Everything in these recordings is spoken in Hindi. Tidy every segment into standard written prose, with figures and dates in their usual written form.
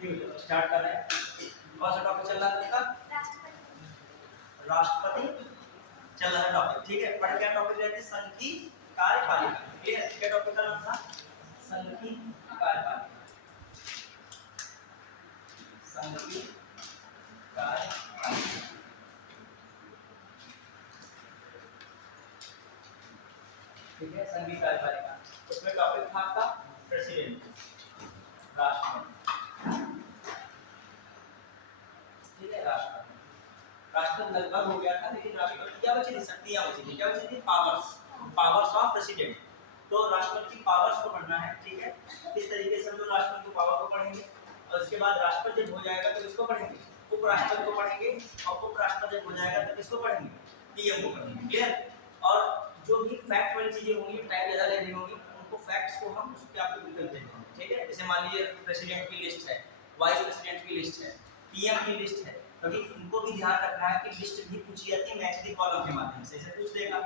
ठीक है, स्टार्ट कर रहे हैं। कौन सा टॉपिक चल रहा है आपका? राष्ट्रपति चल रहा है टॉपिक। ठीक है, पर क्या टॉपिक रहते हैं? संघ की कार्यपालिका। क्लियर? क्या टॉपिक का नाम था? संघ की कार्यपालिका। संघ की कार्यपालिका। ठीक है, संघ की कार्यपालिका। उसमें टॉपिक था आपका प्रेसिडेंट, राष्ट्रपति। ठीक है, राष्ट्रपति। राष्ट्रपति लगभग हो गया था, लेकिन राष्ट्रपति क्या बची थी? शक्तियां बची थी। क्या बची थी? पावर्स। Powers of president. तो राष्ट्रपति की पावर्स को पढ़ना है। ठीक है, इस तरीके से हम लोग राष्ट्रपति की पावर को पढ़ेंगे और उसके बाद राष्ट्रपति जब हो जाएगा तो किसको पढ़ेंगे? उपराष्ट्रपति को पढ़ेंगे। और उपराष्ट्रपति जब हो जाएगा तो किसको पढ़ेंगे? पीएम को पढ़ेंगे। क्लियर? और जो भी फैक्ट वाली चीजें होंगी, टाइम ज्यादा लेनी होगी, उनको फैक्ट्स को हम उसके आपको विकल्प देंगे। ठीक है, जैसे मान लीजिए प्रेसिडेंट की लिस्ट है, वाइस प्रेसिडेंट की लिस्ट है, पीएम की लिस्ट है, क्योंकि इनको भी ध्यान रखना है कि लिस्ट भी पूछी जाती है मैच दी कॉलम के माध्यम से। ऐसे पूछ देगा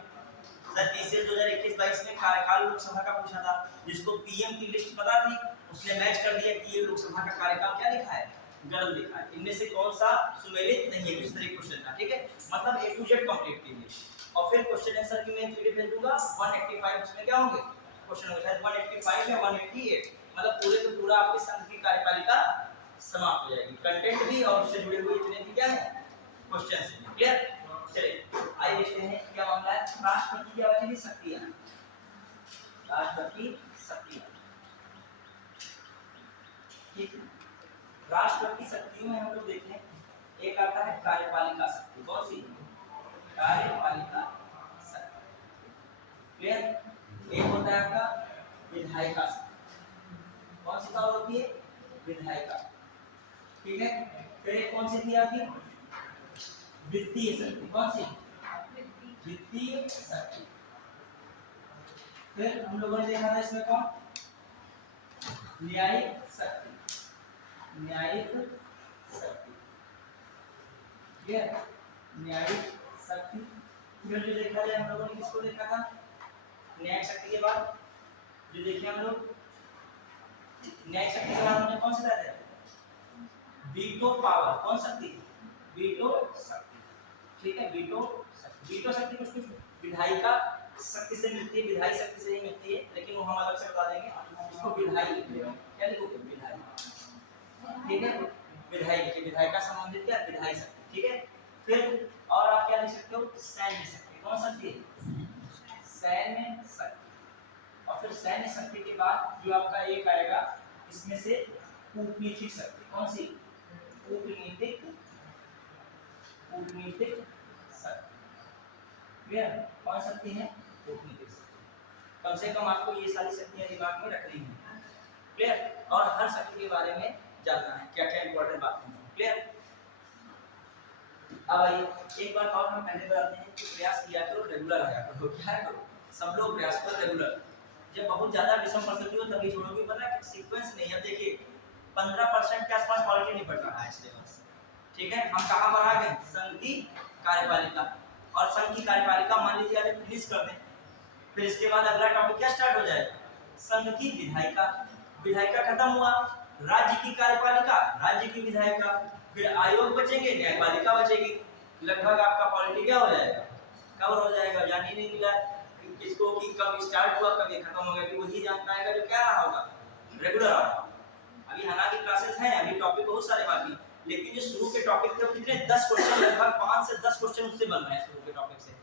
सर, तीसरे 2021-22 में कार्यकाल लोकसभा का पूछा था, जिसको पीएम की लिस्ट पता थी उसने मैच कर दिया कि ये लोकसभा का कार्यकाल क्या लिखा है? गलत लिखा है। इनमें से कौन सा सुमेलित नहीं है? इस तरह क्वेश्चन था। ठीक है, मतलब ए टू जेड कंप्लीट कीजिए और फिर क्वेश्चन आंसर की मैं पीडीएफ भेज दूंगा। 185 उसमें क्या होंगे क्वेश्चन होंगे, शायद 185 या 188, मतलब पूरे का पूरा आपके संघ की कार्यपालिका समाप्त हो जाएगी। कंटेंट भी और उससे जुड़े हुए इतने भी क्या है क्वेश्चंस हैं। क्लियर? चलिए आइए देखते हैं क्या मामला है। राष्ट्रपति की आवाज की शक्तियां, राष्ट्रपति की शक्तियां। ठीक है, राष्ट्रपति की शक्तियों में हम लोग देखें, एक आता है कार्यपालिका शक्ति। कौन सी? कार्यपालिका शक्ति। क्लियर? एक होता है आपका विधायिका शक्ति। कौन सी पावर होती है? विधायिका। ठीक है, फिर एक कौन सी थी आपकी? वित्तीय शक्ति। कौन सी? वित्तीय शक्ति। फिर हम लोगों ने देखा था इसमें कौन? न्यायिक शक्ति। न्यायिक शक्ति। क्लियर? न्यायिक शक्ति। फिर जो देखा जाए हम लोगों ने किसको देखा था न्यायिक शक्ति के बाद? जो देखिए हम लोग न्यायिक शक्ति के बाद हमने कौन सी बताया? Veto power. कौन शक्ति? वीटो शक्ति। ठीक है, वीटो शक्ति। वीटो शक्ति कुछ कुछ विधायिका शक्ति से मिलती है, विधायी शक्ति से ही मिलती है, लेकिन वो हम अलग से बता देंगे। इसको विधायी लिखेंगे। क्या लिखोगे? विधायी। ठीक है, विधायी की विधायिका संबंधित क्या? विधायी शक्ति। ठीक है, फिर और आप क्या लिख सकते हो? सैन्य शक्ति। कौन शक्ति है? सैन्य शक्ति। और फिर सैन्य शक्ति के बाद जो आपका एक आएगा इसमें से कूटनीतिक शक्ति। कौन सी? कूटनीतिक कूटनीतिक शक्ति। क्लियर? कौन शक्ति है? कूटनीतिक शक्ति। कम से कम आपको ये सारी शक्तियां दिमाग में रखनी है। क्लियर? और हर शक्ति के बारे में जानना है, क्या क्या इंपॉर्टेंट बातें हैं। क्लियर? अब आइए एक बात और हम पहले बताते हैं कि प्रयास किया करो, रेगुलर आया करो। क्या है करो? सब लोग प्रयास करो रेगुलर। जब बहुत ज्यादा विषम परिस्थिति हो तभी छोड़ोगे। पता है कि सीक्वेंस नहीं है। देखिए 15% के आसपास पॉलिटी नहीं पढ़ रहा है सिलेबस। ठीक है, हम कहां पर आ गए? संघ की कार्यपालिका। और संघ की कार्यपालिका मान लीजिए आज फिनिश कर दें, फिर इसके बाद अगला टॉपिक क्या स्टार्ट हो जाएगा? संघ की विधायिका। विधायिका खत्म हुआ, राज्य की कार्यपालिका, राज्य की विधायिका, फिर आयोग बचेंगे, न्यायपालिका बचेगी। लगभग आपका पॉलिटी क्या हो जाएगा? कवर हो जाएगा। जान ही नहीं मिला किसको कि कब स्टार्ट हुआ कब खत्म हो गया, कि वही जान पाएगा जो क्या रहा होगा रेगुलर रहा। अभी हालांकि क्लासेस हैं, अभी टॉपिक बहुत सारे बाकी, लेकिन जो शुरू के टॉपिक थे वो कितने 10 क्वेश्चन, लगभग 5 से 10 क्वेश्चन उससे बन रहे हैं शुरू के टॉपिक से।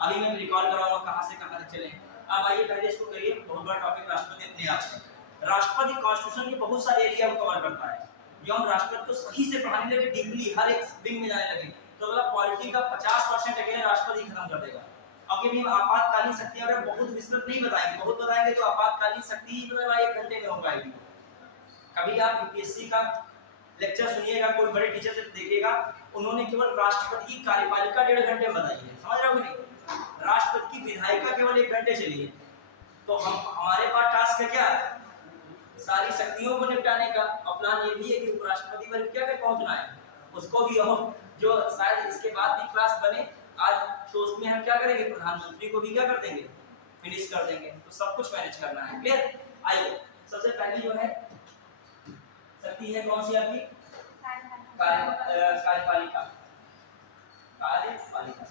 अभी मैं रिकॉल कराऊंगा कहां से कहां तक चले। अब आइए पहले इसको करिए। बहुत बड़ा टॉपिक राष्ट्रपति अपने आप में। राष्ट्रपति कॉन्स्टिट्यूशन के बहुत सारे एरिया को कवर करता है। जो हम राष्ट्रपति को सही से पढ़ाने लगे, डीपली हर एक विंग में जाने लगे, तो अगला पॉलिटी का 50% अकेले राष्ट्रपति खत्म कर देगा। अब भी हम आपातकालीन शक्तियां अगर बहुत विस्तृत नहीं बताएंगे, बहुत बताएंगे तो आपातकालीन शक्ति ही तो 1 घंटे में हो पाएगी। कभी आप यूपीएससी का लेक्चर सुनिएगा, कोई बड़े टीचर से देखिएगा, उन्होंने केवल राष्ट्रपति की कार्यपालिका 1.5 घंटे में बताई है। समझ रहे हो नहीं? राष्ट्रपति की विधायिका केवल 1 घंटे चली है। तो हमारे पास टास्क है क्या? सारी शक्तियों को निपटाने का। और प्लान ये भी है कि उपराष्ट्रपति पर क्या कर पहुंचना है उसको भी हो, जो शायद इसके बाद भी क्लास बने आज, तो उसमें हम क्या करेंगे? प्रधानमंत्री को भी क्या कर देंगे? फिनिश कर देंगे। तो सब कुछ मैनेज करना है। क्लियर? आइए सबसे पहले जो है शक्ति है कौन सी आपकी? कार्यपालिका। कार्यपालिका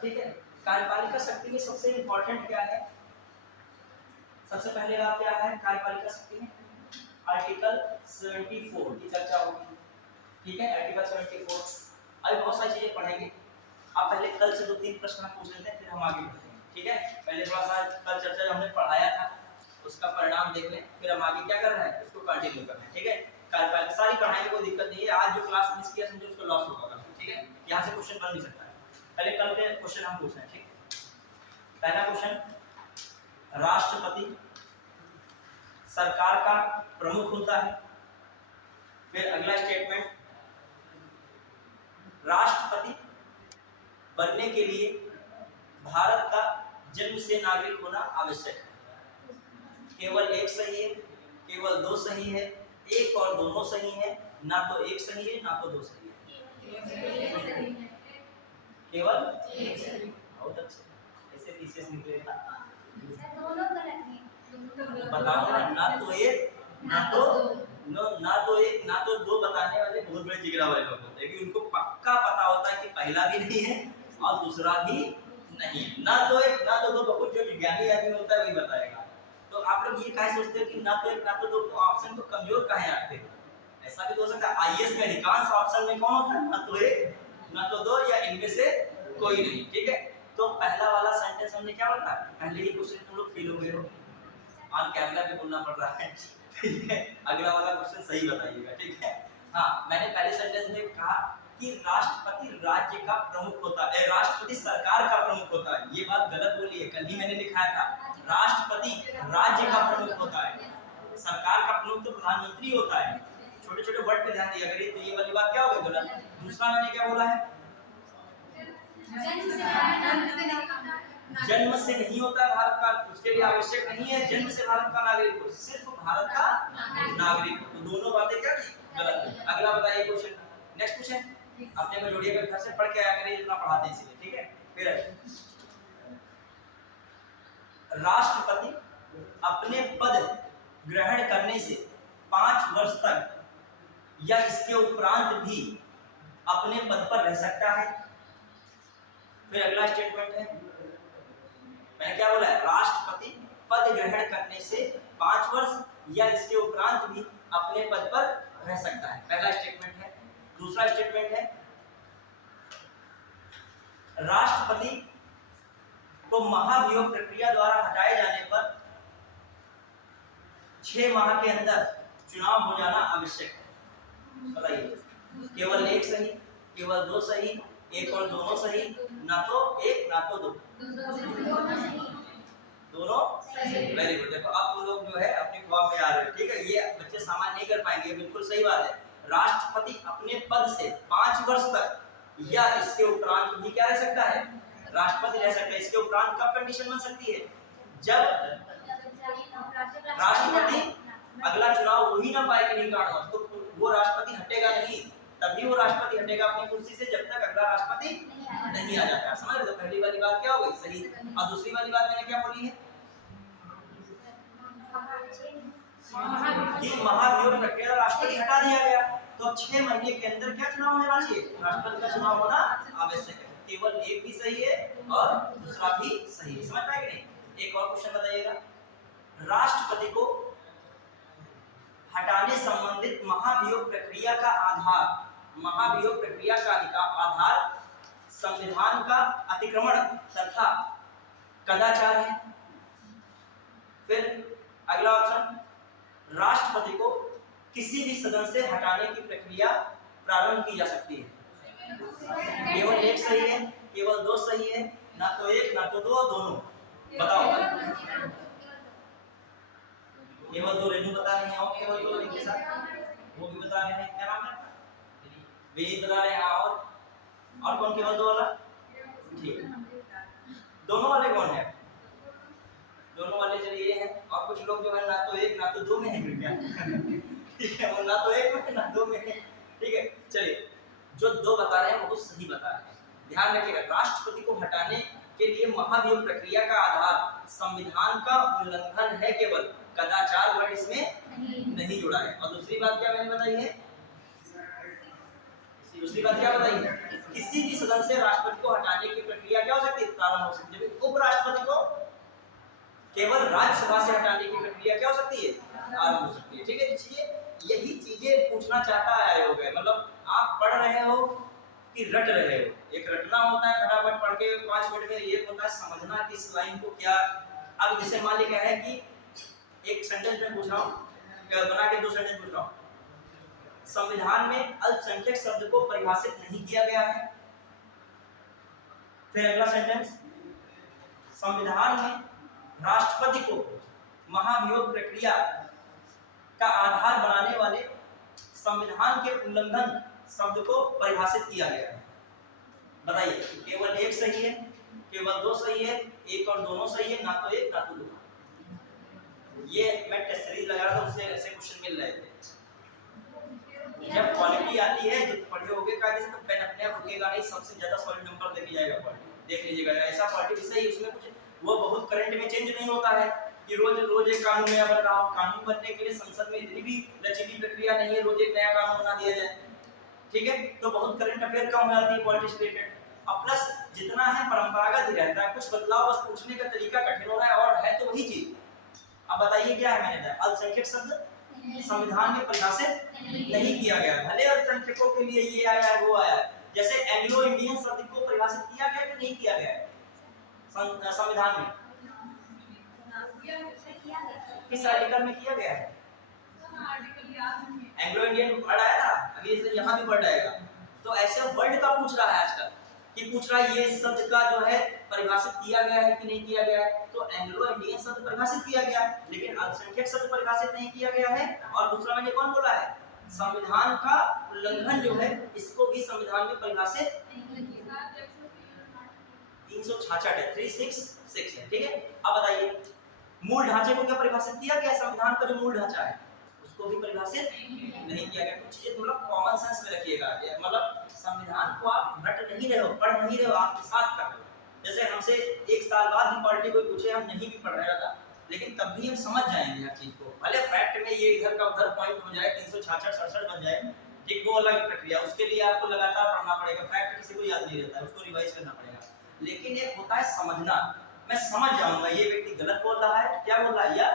ठीक है। कार्यपालिका शक्ति में सबसे इंपॉर्टेंट क्या है? सबसे पहले बात क्या है कार्यपालिका शक्ति में? आर्टिकल 74 की चर्चा होगी। ठीक है, आर्टिकल 74। अभी बहुत सारी चीजें पढ़ेंगे। आप पहले कल से 2-3 प्रश्न पूछ लेते हैं, फिर हम आगे बढ़ते हैं। ठीक है, पहले थोड़ा सा कल चर्चा जो हमने पढ़ाया था उसका परिणाम देख लें, फिर हम आगे क्या कर रहे हैं उसको कंटिन्यू करना है। ठीक है, कार्यपालिका सारी पढ़ाएंगे, कोई दिक्कत नहीं है। आज जो क्लास मिस किया समझो उसको लॉस होगा। ठीक है, यहाँ से क्वेश्चन बन भी सकता है। पहले कल के क्वेश्चन हम पूछ रहे हैं। ठीक, पहला क्वेश्चन, राष्ट्रपति सरकार का प्रमुख होता है। फिर अगला स्टेटमेंट, राष्ट्रपति बनने के लिए भारत का जन्म से नागरिक होना आवश्यक है। केवल एक सही है, केवल दो सही है, एक और दोनों सही है, ना तो एक सही है ना तो दो सही है, केवल एक सही। बहुत अच्छे, ऐसे पीसीएस निकलेगा। बताओ ना तो एक ना तो एक ना तो दो बताने वाले बहुत बड़े जिगरा वाले लोग होते हैं कि उनको पक्का पता होता है कि पहला भी नहीं है और दूसरा भी नहीं। ना तो एक ना तो दो बहुत जो विज्ञानी आदमी होता है वही बताएगा। तो आप लोग ये काहे सोचते हो कि ना तो एक ना तो दो ऑप्शन को कमजोर काहे आते हैं? ऐसा भी हो सकता है आईएएस में अधिकांश ऑप्शन में कौन होता है? ना तो एक ना तो दो या इनमें से कोई नहीं। ठीक है, तो पहला वाला सेंटेंस हमने क्या बताया? पहले ही क्वेश्चन तुम लोग फेल हो गए हो, ऑन कैमरा पे बोलना पड़ रहा है। ठीक है, अगला वाला क्वेश्चन सही बताइएगा। ठीक है, हाँ, मैंने पहले सेंटेंस में कहा कि राष्ट्रपति राज्य का प्रमुख होता है, राष्ट्रपति सरकार का प्रमुख होता है। ये बात गलत बोली है, कल ही मैंने लिखाया था राष्ट्रपति राज्य का प्रमुख होता है, सरकार का प्रमुख तो प्रधानमंत्री होता है। छोटे छोटे वर्ड पे ध्यान दिया करिए। तो ये वाली बात क्या हो गई गलत। दूसरा मैंने क्या बोला है? जन्म से नहीं होता है भारत का, उसके लिए आवश्यक नहीं है जन्म से भारत का नागरिक हो, सिर्फ भारत का नागरिक हो। तो दोनों बातें क्या थी? गलत है। अगला बताइए क्वेश्चन, नेक्स्ट क्वेश्चन अपने को जोड़िएगा, घर से पढ़ के आया करिए जितना पढ़ाते हैं इसलिए। ठीक है, फिर राष्ट्रपति अपने पद ग्रहण करने से 5 वर्ष तक या इसके उपरांत भी अपने पद पर रह सकता है। फिर अगला स्टेटमेंट है, मैंने क्या बोला है? राष्ट्रपति पद ग्रहण करने से 5 वर्ष या इसके उपरांत भी अपने पद पर रह सकता है। पहला स्टेटमेंट है। दूसरा स्टेटमेंट है, राष्ट्रपति को महाभियोग प्रक्रिया द्वारा हटाए जाने पर 6 माह के अंदर चुनाव हो जाना आवश्यक है। बताइए, केवल एक सही, केवल दो सही, एक और दोनों सही, ना तो एक ना तो दो, दोनों सही। Very good. देखो आप लोग जो है अपनी फॉर्म में आ रहे हो। ठीक है, ये बच्चे सामान नहीं कर पाएंगे, ये बिल्कुल सही बात है। राष्ट्रपति अपने पद से 5 वर्ष तक या इसके उपरांत भी क्या रह सकता है? राष्ट्रपति रह सकता है। इसके उपरांत कब कंडीशन बन सकती है? जब राष्ट्रपति अगला चुनाव हो ही ना पाए कि नहीं कारणवश, तो वो राष्ट्रपति हटेगा नहीं, तभी वो राष्ट्रपति हटेगा अपनी कुर्सी से जब तक अगला राष्ट्रपति नहीं आ जाता। समझ रहे हो? पहली वाली बात क्या हो गई? सही। और दूसरी वाली बात मैंने क्या बोली है कि महाभियोग प्रक्रिया राष्ट्रपति हटा दिया गया, तो अब 6 महीने के अंदर क्या चुनाव होना चाहिए? राष्ट्रपति का चुनाव होना आवश्यक है। केवल एक भी सही है और दूसरा भी सही है। समझ पाए कि नहीं? एक और क्वेश्चन बताइएगा, राष्ट्रपति को हटाने संबंधित महाभियोग प्रक्रिया का आधार, महाभियोग प्रक्रिया का आधार संविधान का अतिक्रमण तथा कदाचार है। फिर अगला ऑप्शन, राष्ट्रपति को किसी भी सदन से हटाने की प्रक्रिया प्रारंभ की जा सकती है। केवल एक सही है, केवल दो सही है, ना तो एक ना तो दो, दोनों। बताओ, केवल दो रेनू बता रहे हैं और केवल दो इनके साथ वो भी बता रहे हैं। क्या नाम है? वे बता रहे हैं। और कौन केवल दो वाला? ठीक, दोनों वाले कौन है? दोनों वाले चलिए ये है। और कुछ लोग जो है ना तो एक ना तो दो में है क्या? ठीक है, वो ना तो एक में ना दो में है। ठीक है, चलिए जो दो बता रहे हैं वो सही बता रहे हैं। ध्यान रखिएगा, राष्ट्रपति को हटाने के लिए महाभियोग प्रक्रिया का आधार संविधान का उल्लंघन है केवल, कदाचार वर्ड इसमें नहीं जुड़ा है। और दूसरी बात क्या मैंने बताई है, दूसरी बात क्या बताई है, किसी भी सदन से राष्ट्रपति को हटाने की प्रक्रिया क्या हो सकती है, प्रारंभ हो सकती है। उपराष्ट्रपति को केवल राज्यसभा से हटाने की प्रक्रिया क्या हो सकती है, प्रारंभ हो सकती है। ठीक है, इसलिए यही चीजें पूछना चाहता है आयोग है। मतलब आप पढ़ रहे हो कि रट रहे हो, एक रटना होता है फटाफट पढ़ के 5 मिनट में, एक होता है समझना कि इस लाइन को क्या। अब जैसे मान लीजिए है कि एक सेंटेंस में पूछ रहा हूँ, बना के 2 सेंटेंस पूछ रहा हूँ, संविधान में अल्पसंख्यक शब्द को परिभाषित नहीं किया गया है। फिर अगला सेंटेंस, संविधान में राष्ट्रपति को महाभियोग प्रक्रिया का आधार बनाने वाले संविधान के उल्लंघन शब्द को परिभाषित किया गया है। बताइए, केवल एक सही है, केवल 2 सही है, एक और दोनों सही है, ना तो एक ना तो 2। ये मैं टेस्ट सीरीज लगा रहा था, उससे ऐसे क्वेश्चन मिल रहे थे। जब क्वालिटी आती है, जब पढ़े होगे कायदे से, तो पेन अपने आप रुकेगा नहीं, सबसे ज्यादा सॉलिड नंबर देके जाएगा क्वालिटी। देख लीजिएगा, ऐसा क्वालिटी भी सही, उसमें कुछ वो बहुत करंट में चेंज नहीं होता है कि रोज रोज एक कानून नया बन रहा हो। कानून बनने के लिए संसद में इतनी भी लचीली प्रक्रिया नहीं है, रोज एक नया कानून बना दिया जाए। ठीक है, तो बहुत करंट अफेयर कम हो जाती है पॉलिटिक्स रिलेटेड। अब प्लस जितना है परंपरागत ही रहता है, कुछ बदलाव बस पूछने का तरीका कठिन हो रहा है, और है तो वही चीज। अब बताइए क्या है, मैंने बताया अल्पसंख्यक शब्द संविधान में परिभाषित नहीं किया गया, भले अल्पसंख्यकों के लिए ये आया है वो आया है। जैसे एंग्लो इंडियन शब्द को परिभाषित किया गया कि नहीं किया गया है संविधान में, किस आर्टिकल में किया गया है? एंग्लो इंडियन वर्ड आया था, अभी इसमें यहाँ भी वर्ड आएगा। तो ऐसे वर्ड का पूछ रहा है आजकल, कि पूछ रहा है ये शब्द का जो है परिभाषित किया गया है कि नहीं किया गया है। तो एंग्लो इंडियन शब्द परिभाषित किया गया, लेकिन अल्पसंख्यक शब्द परिभाषित नहीं किया गया है। और दूसरा मैंने कौन बोला है, संविधान का उल्लंघन जो है, इसको भी संविधान में परिभाषित 366 है, 366 है। ठीक है, अब बताइए मूल ढांचे को क्या परिभाषित किया गया? संविधान का जो मूल ढांचा है उसको भी परिभाषित नहीं किया गया। कुछ चीजें मतलब कॉमन सेंस में रखिएगा, मतलब संविधान को आप रट नहीं रहे हो, पढ़ नहीं रहे हो, आपके साथ कर रहे हो। जैसे हमसे 1 साल बाद भी पॉलिटी कोई पूछे, हम नहीं भी पढ़ रहे था, लेकिन तब भी हम समझ जाएंगे हर चीज को। भले फैक्ट में ये इधर का उधर पॉइंट हो जाए, 366 67 बन जाए, ठीक, वो अलग प्रक्रिया, उसके लिए आपको लगातार पढ़ना पड़ेगा। फैक्ट किसी को याद नहीं रहता है, उसको रिवाइज करना पड़ेगा। लेकिन एक होता है समझना, मैं समझ जाऊंगा ये व्यक्ति गलत बोल रहा है, क्या बोल रहा है, या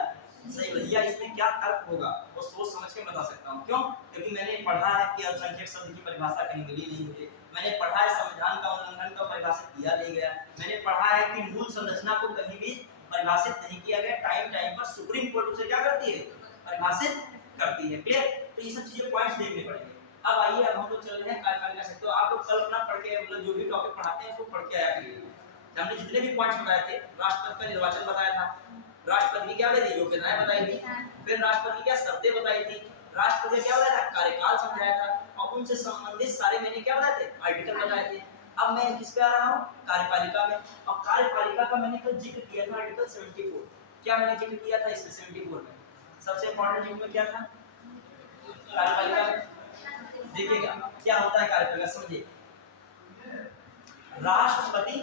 सही भैया इसमें क्या तर्क होगा, वो सोच समझ के बता सकता हूँ। क्यों? क्योंकि मैंने पढ़ा है कि अल्पसंख्यक शब्द की परिभाषा कहीं मिली नहीं मुझे, मैंने पढ़ा है संविधान का उल्लंघन का परिभाषित किया नहीं गया, मैंने पढ़ा है कि मूल संरचना को कहीं भी परिभाषित नहीं किया गया। टाइम टाइम पर सुप्रीम कोर्ट उसे क्या करती है, परिभाषित करती है। क्लियर? तो ये सब चीजें पॉइंट्स देखने पड़ेंगे। अब आइए, अब हम लोग चल रहे हैं कार्यपालिका से। तो आप लोग कल अपना पढ़ के, मतलब जो भी टॉपिक पढ़ाते हैं उसको पढ़ के आया करिए। हमने जितने भी पॉइंट्स बताए थे, राष्ट्रपति का निर्वाचन बताया था, राष्ट्रपति की क्या बताई थी, योग्यताएं बताई थी, फिर राष्ट्रपति की क्या शर्तें बताई थी, राष्ट्रपति क्या बताया था, कार्यकाल समझाया था, और उनसे संबंधित सारे मैंने क्या बताए थे, आर्टिकल बताए थे। अब मैं किस पे आ रहा हूँ, कार्यपालिका में। अब कार्यपालिका का मैंने कल जिक्र किया था आर्टिकल 74। क्या मैंने जिक्र किया था इसमें 74 में? सबसे इंपॉर्टेंट जिक्र में क्या था कार्यपालिका में? देखिएगा क्या होता है कार्यपालिका, समझिए। राष्ट्रपति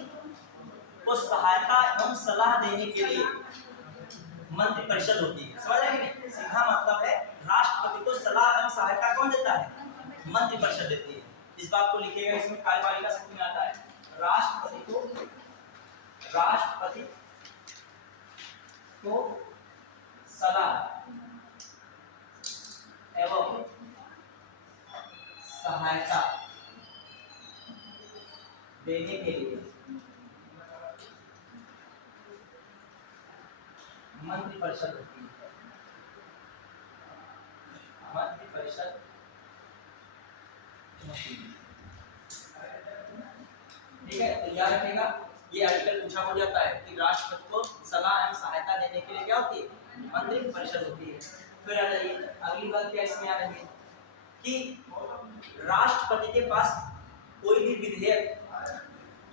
को सहायता एवं सलाह देने के लिए मंत्रिपरिषद होती है। समझ रहे हैं? सीधा मतलब है राष्ट्रपति को सलाह एवं सहायता कौन देता है, मंत्रिपरिषद देती है। इस बात को लिखिएगा, इसमें कार्यपालिका शब्द में आता है राष्ट्रपति को सलाह एवं सहायता देने के लिए मंत्रिपरिषद होती है। मंत्रिपरिषद ठीक है, तो याद रखिएगा, ये आर्टिकल पूछा हो जाता है कि राष्ट्रपति को सलाह एवं सहायता देने के लिए क्या होती है, मंत्रिपरिषद होती है। फिर आ जाइए, अगली बात क्या इसमें आ रही है कि राष्ट्रपति के पास कोई भी विधेयक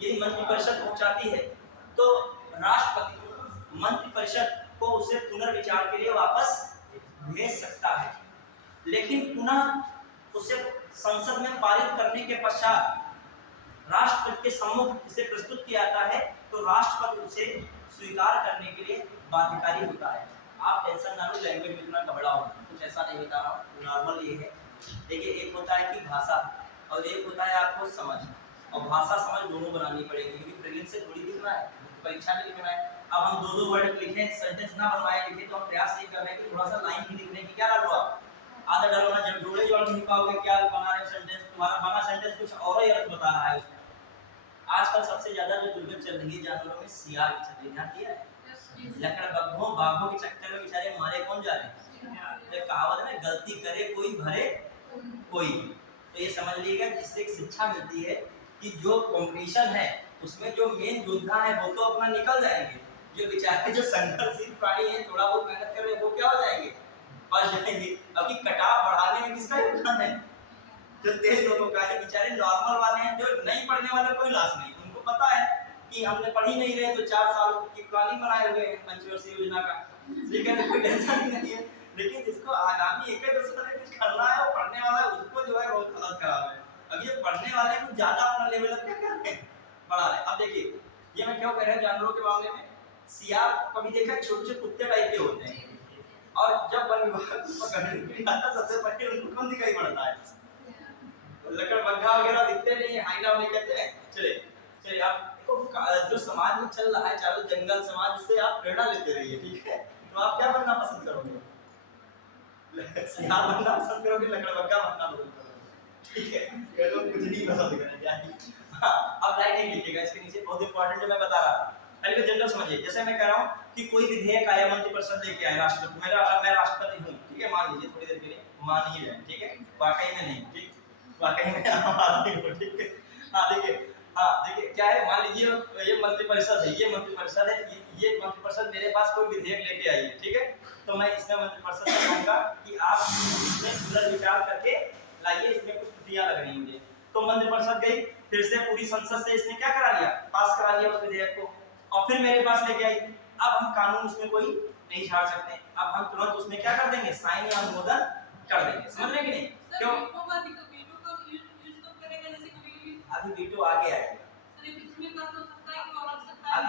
यदि मंत्रिपरिषद पहुंचाती है तो राष्ट्रपति मंत्रिपरिषद को उसे पुनर्विचार के लिए वापस भेज सकता है, लेकिन पुनः उसे संसद में पारित करने के पश्चात राष्ट्रपति के सम्मुख इसे प्रस्तुत किया जाता है, तो राष्ट्रपति उसे स्वीकार करने के लिए बाध्यकारी होता है। आप टेंशन ना लो, लैंग्वेज में इतना घबराओ, कुछ ऐसा नहीं बता रहा हूँ, नॉर्मल ये है। देखिए, एक होता है कि भाषा और एक होता है आपको समझ, और भाषा समझ दोनों बनानी पड़ेगी, क्योंकि प्रीलिम्स से थोड़ी लिखना है, परीक्षा में लिखना है। अब हम दो वर्ड लिखें, सेंटेंस ना बनवाए लिखे, तो हम प्रयास नहीं कर रहे हैं कि थोड़ा सा लाइन भी लिखने की। क्या डालो आप, आधा डालो ना, जब जोड़े जोड़ नहीं पाओगे, क्या बना रहे हो सेंटेंस, तुम्हारा बना सेंटेंस कुछ और ही अर्थ बता रहा है उसमें। आजकल सबसे ज्यादा जो दुर्गत चल रही है जानवरों में सियार की चल रही है, ध्यान दिया है? लकड़बग्घों बाघों के चक्कर में बेचारे मारे कौन जा रहे हैं? तो कहावत है ना, गलती करे कोई भरे कोई। तो ये समझ लीजिएगा, इससे एक शिक्षा मिलती है कि जो कंपटीशन है उसमें जो मेन योद्धा है वो तो अपना निकल जाएंगे, जो बेचारे जो संघर्षशील प्राणी है, थोड़ा बहुत मेहनत कर रहे हैं, वो क्या हो जाएंगे, फंस जाएंगे। अभी कटाव बढ़ाने में किसका योगदान है? जो तेज लोगों का है। बेचारे नॉर्मल वाले हैं, जो नहीं पढ़ने वाले कोई लाश नहीं, उनको पता है कि हमने पढ़ ही नहीं रहे, तो 4 साल की प्लानिंग बनाए हुए हैं पंचवर्षीय योजना का, ठीक है, तो कोई टेंशन ही नहीं है। लेकिन जिसको आगामी 21 वर्ष में कुछ करना है, वो पढ़ने वाला है, उसको जो है बहुत हालत खराब है। अब ये पढ़ने वाले कुछ ज्यादा अपना लेवल अप क्या कर रहे हैं, बढ़ा रहे हैं। अब देखिए, ये मैं क्यों कह रहा हूं जानवरों के मामले में, सियार कभी देखा, छोटे छोटे कुत्ते टाइप के होते हैं, और जब वन विभाग पकड़ने के लिए आता, सबसे पहले उनको कौन दिखाई पड़ता है? लकड़बग्घा वगैरह दिखते नहीं है, हाइना उन्हें कहते हैं। चलिए आप देखो, जो समाज में चल रहा है, चारों जंगल समाज, से आप प्रेरणा लेते रहिए, ठीक है? तो आप क्या बनना पसंद करोगे? सियार बनना पसंद करोगे, लकड़बग्घा बनना पसंद करोगे, ठीक है? ये लोग कुछ नहीं पसंद करेंगे। हाँ, अब लाइन नहीं लिखिएगा इसके नीचे, बहुत इंपॉर्टेंट जो मैं बता रहा था। पहले तो जनरल समझिए, जैसे मैं कह रहा हूँ कि कोई विधेयक आया, मंत्रिपरिषद लेके आया, राष्ट्रपति, मैं राष्ट्रपति हूँ, ठीक है, मान लीजिए थोड़ी देर के लिए, मान ही रहे, ठीक है, वाकई में नहीं, ठीक, वाकई में आम आदमी हूँ, ठीक है। हाँ देखिए क्या है, मान लीजिए ये मंत्रिपरिषद है, ये मंत्रिपरिषद है, ये मंत्रिपरिषद मेरे पास कोई विधेयक लेके आई है, ठीक है, तो मैं इसमें मंत्रिपरिषद से कहूँगा कि आप इसमें पुनर्विचार करके लाइए, इसमें कुछ त्रुटियां लग रही मुझे। तो मंत्रिपरिषद गई, फिर से पूरी संसद से इसने क्या करा लिया, पास करा लिया उस विधेयक को, और फिर मेरे पास लेके आई। अब हम कानून उसमें कोई नहीं छाड़ सकते, अब हम तुरंत उसमें क्या कर देंगे, साइन या अनुमोदन कर देंगे, समझ रहे कि नहीं? क्यों? अभी वीटो आगे आएगा,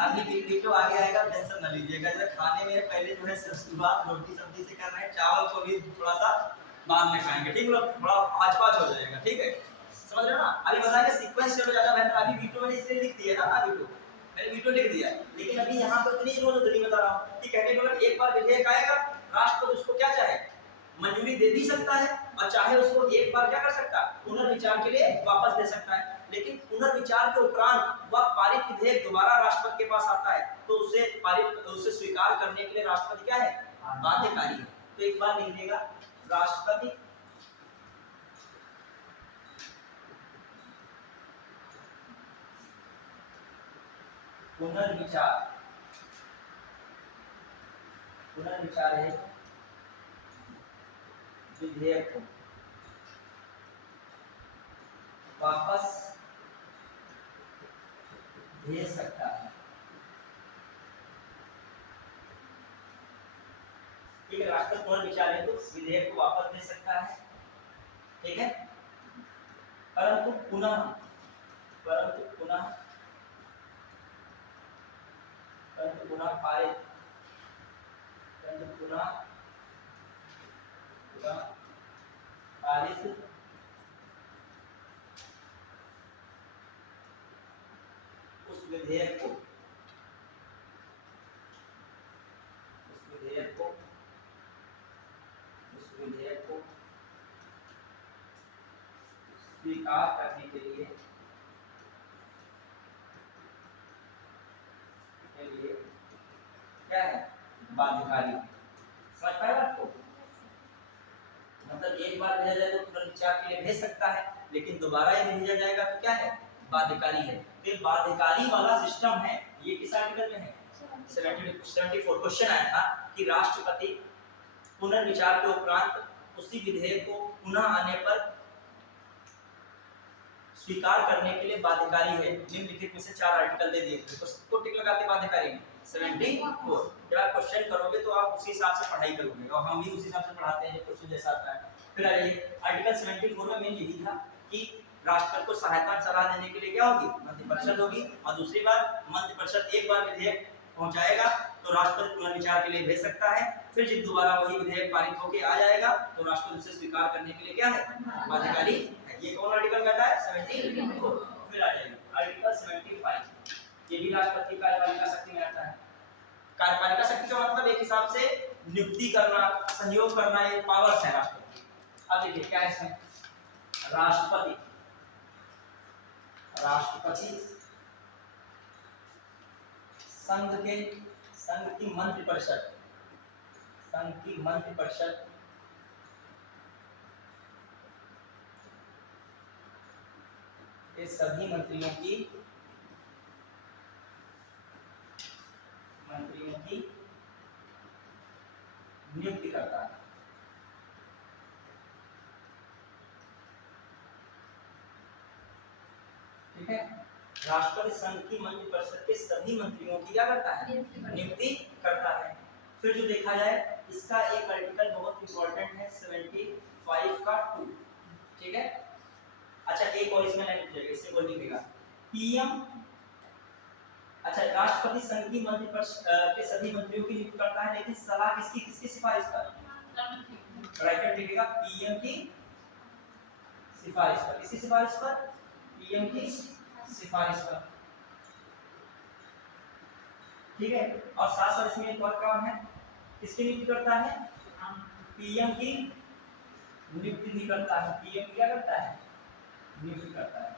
अभी वीटो आगे आएगा, टेंशन न लीजिएगा। जैसे खाने में पहले जो है शुरुआत रोटी सब्जी से कर रहे हैं, चावल को भी थोड़ा सा बाद में खाएंगे, ठीक है, थोड़ा आज-पाँच हो जाएगा, ठीक है, समझ रहे हो ना? अभी बताएंगे सीक्वेंस चलो ज्यादा बेहतर, अभी वीटो मैंने इसलिए लिख दिया ना, वीटो मैंने वीटो लिख दिया, लेकिन अभी यहाँ पर इतनी रोज नहीं बता रहा हूँ कि कहने को एक बार विधेयक आएगा, राष्ट्रपति उसको क्या चाहे मंजूरी दे भी सकता है, और चाहे उसको एक बार क्या कर सकता है, पुनर्विचार के लिए वापस दे सकता है। लेकिन पुनर्विचार के उपरांत वह पारित विधेयक दोबारा राष्ट्रपति के पास आता है, तो उसे स्वीकार करने के लिए राष्ट्रपति क्या है, बाध्यकारी है। तो एक बार लिख लीजिएगा, राष्ट्रपति पुनर्विचार है विधेयक को वापस भेज सकता है, ठीक है, राष्ट्रपति पुनर्विचार है तो विधेयक को वापस भेज सकता है, ठीक है, परंतु पुनः पारित उस विधेयक को स्वीकार करने के लिए क्या है, बाध्यकारी। समझ पाए आपको? मतलब एक बार भेजा जाए तो पुनर्विचार के लिए भेज सकता है, लेकिन दोबारा यदि भेजा जाएगा तो क्या है, बाध्यकारी है। फिर बाध्यकारी वाला सिस्टम है, ये किस आर्टिकल में है, 74 क्वेश्चन आया था कि राष्ट्रपति पुनर्विचार के उपरांत उसी विधेयक को पुनः आने पर स्वीकार करने के लिए बाध्यकारी है। निम्नलिखित में से 4 आर्टिकल दे दिए थे, तो टिक लगाते बाध्यकारी में 74। जब आप क्वेश्चन करोगे तो आप उसी हिसाब से पढ़ाई करोगे, और हम भी उसी हिसाब से पढ़ाते हैं क्वेश्चन जैसा आता है। फिर आइए आर्टिकल 74 में मेन यही था कि राष्ट्रपति को सहायता सलाह देने के लिए क्या होगी, मंत्रिपरिषद होगी। और दूसरी बात, मंत्रिपरिषद एक बार विधेयक पहुंचाएगा तो राष्ट्रपति पुनर्विचार के लिए भेज सकता है, फिर जब दोबारा वही विधेयक पारित होकर आ जाएगा तो राष्ट्रपति उसे स्वीकार करने के लिए क्या है, बाध्यकारी है। ये कौन आर्टिकल कहता है, 74। फिर आ जाएगा आर्टिकल 75, ये भी राष्ट्रपति कार्यपालिका शक्ति में आता है। कार्यपालिका शक्ति का मतलब एक हिसाब से नियुक्ति करना, संयोग करना, ये पावर्स है राष्ट्रपति। अब देखिए क्या है इसमें, राष्ट्रपति संघ की मंत्रिपरिषद के सभी मंत्रियों की नियुक्ति करता है। ठीक है, राष्ट्रपति संघ की मंत्रिपरिषद के सभी मंत्रियों की क्या करता है, नियुक्ति करता है। फिर जो देखा जाए इसका एक आर्टिकल बहुत इंपॉर्टेंट है 75 का 2। ठीक है, अच्छा एक और इसमें लाइन लिखिएगा, इससे बोल लिखिएगा पीएम। अच्छा, राष्ट्रपति संघ की मंत्रिपरिषद के सभी मंत्रियों की नियुक्ति करता है, लेकिन सलाह किसकी सिफारिश पर, राइट लिखिएगा पीएम की सिफारिश पर। किसकी सिफारिश पर, पीएम की सिफारिश पर। ठीक है, और साथ साथ इसमें एक और काम है, किसकी नियुक्ति करता है, पीएम की नियुक्ति भी करता है। पीएम क्या करता है, नियुक्ति करता है।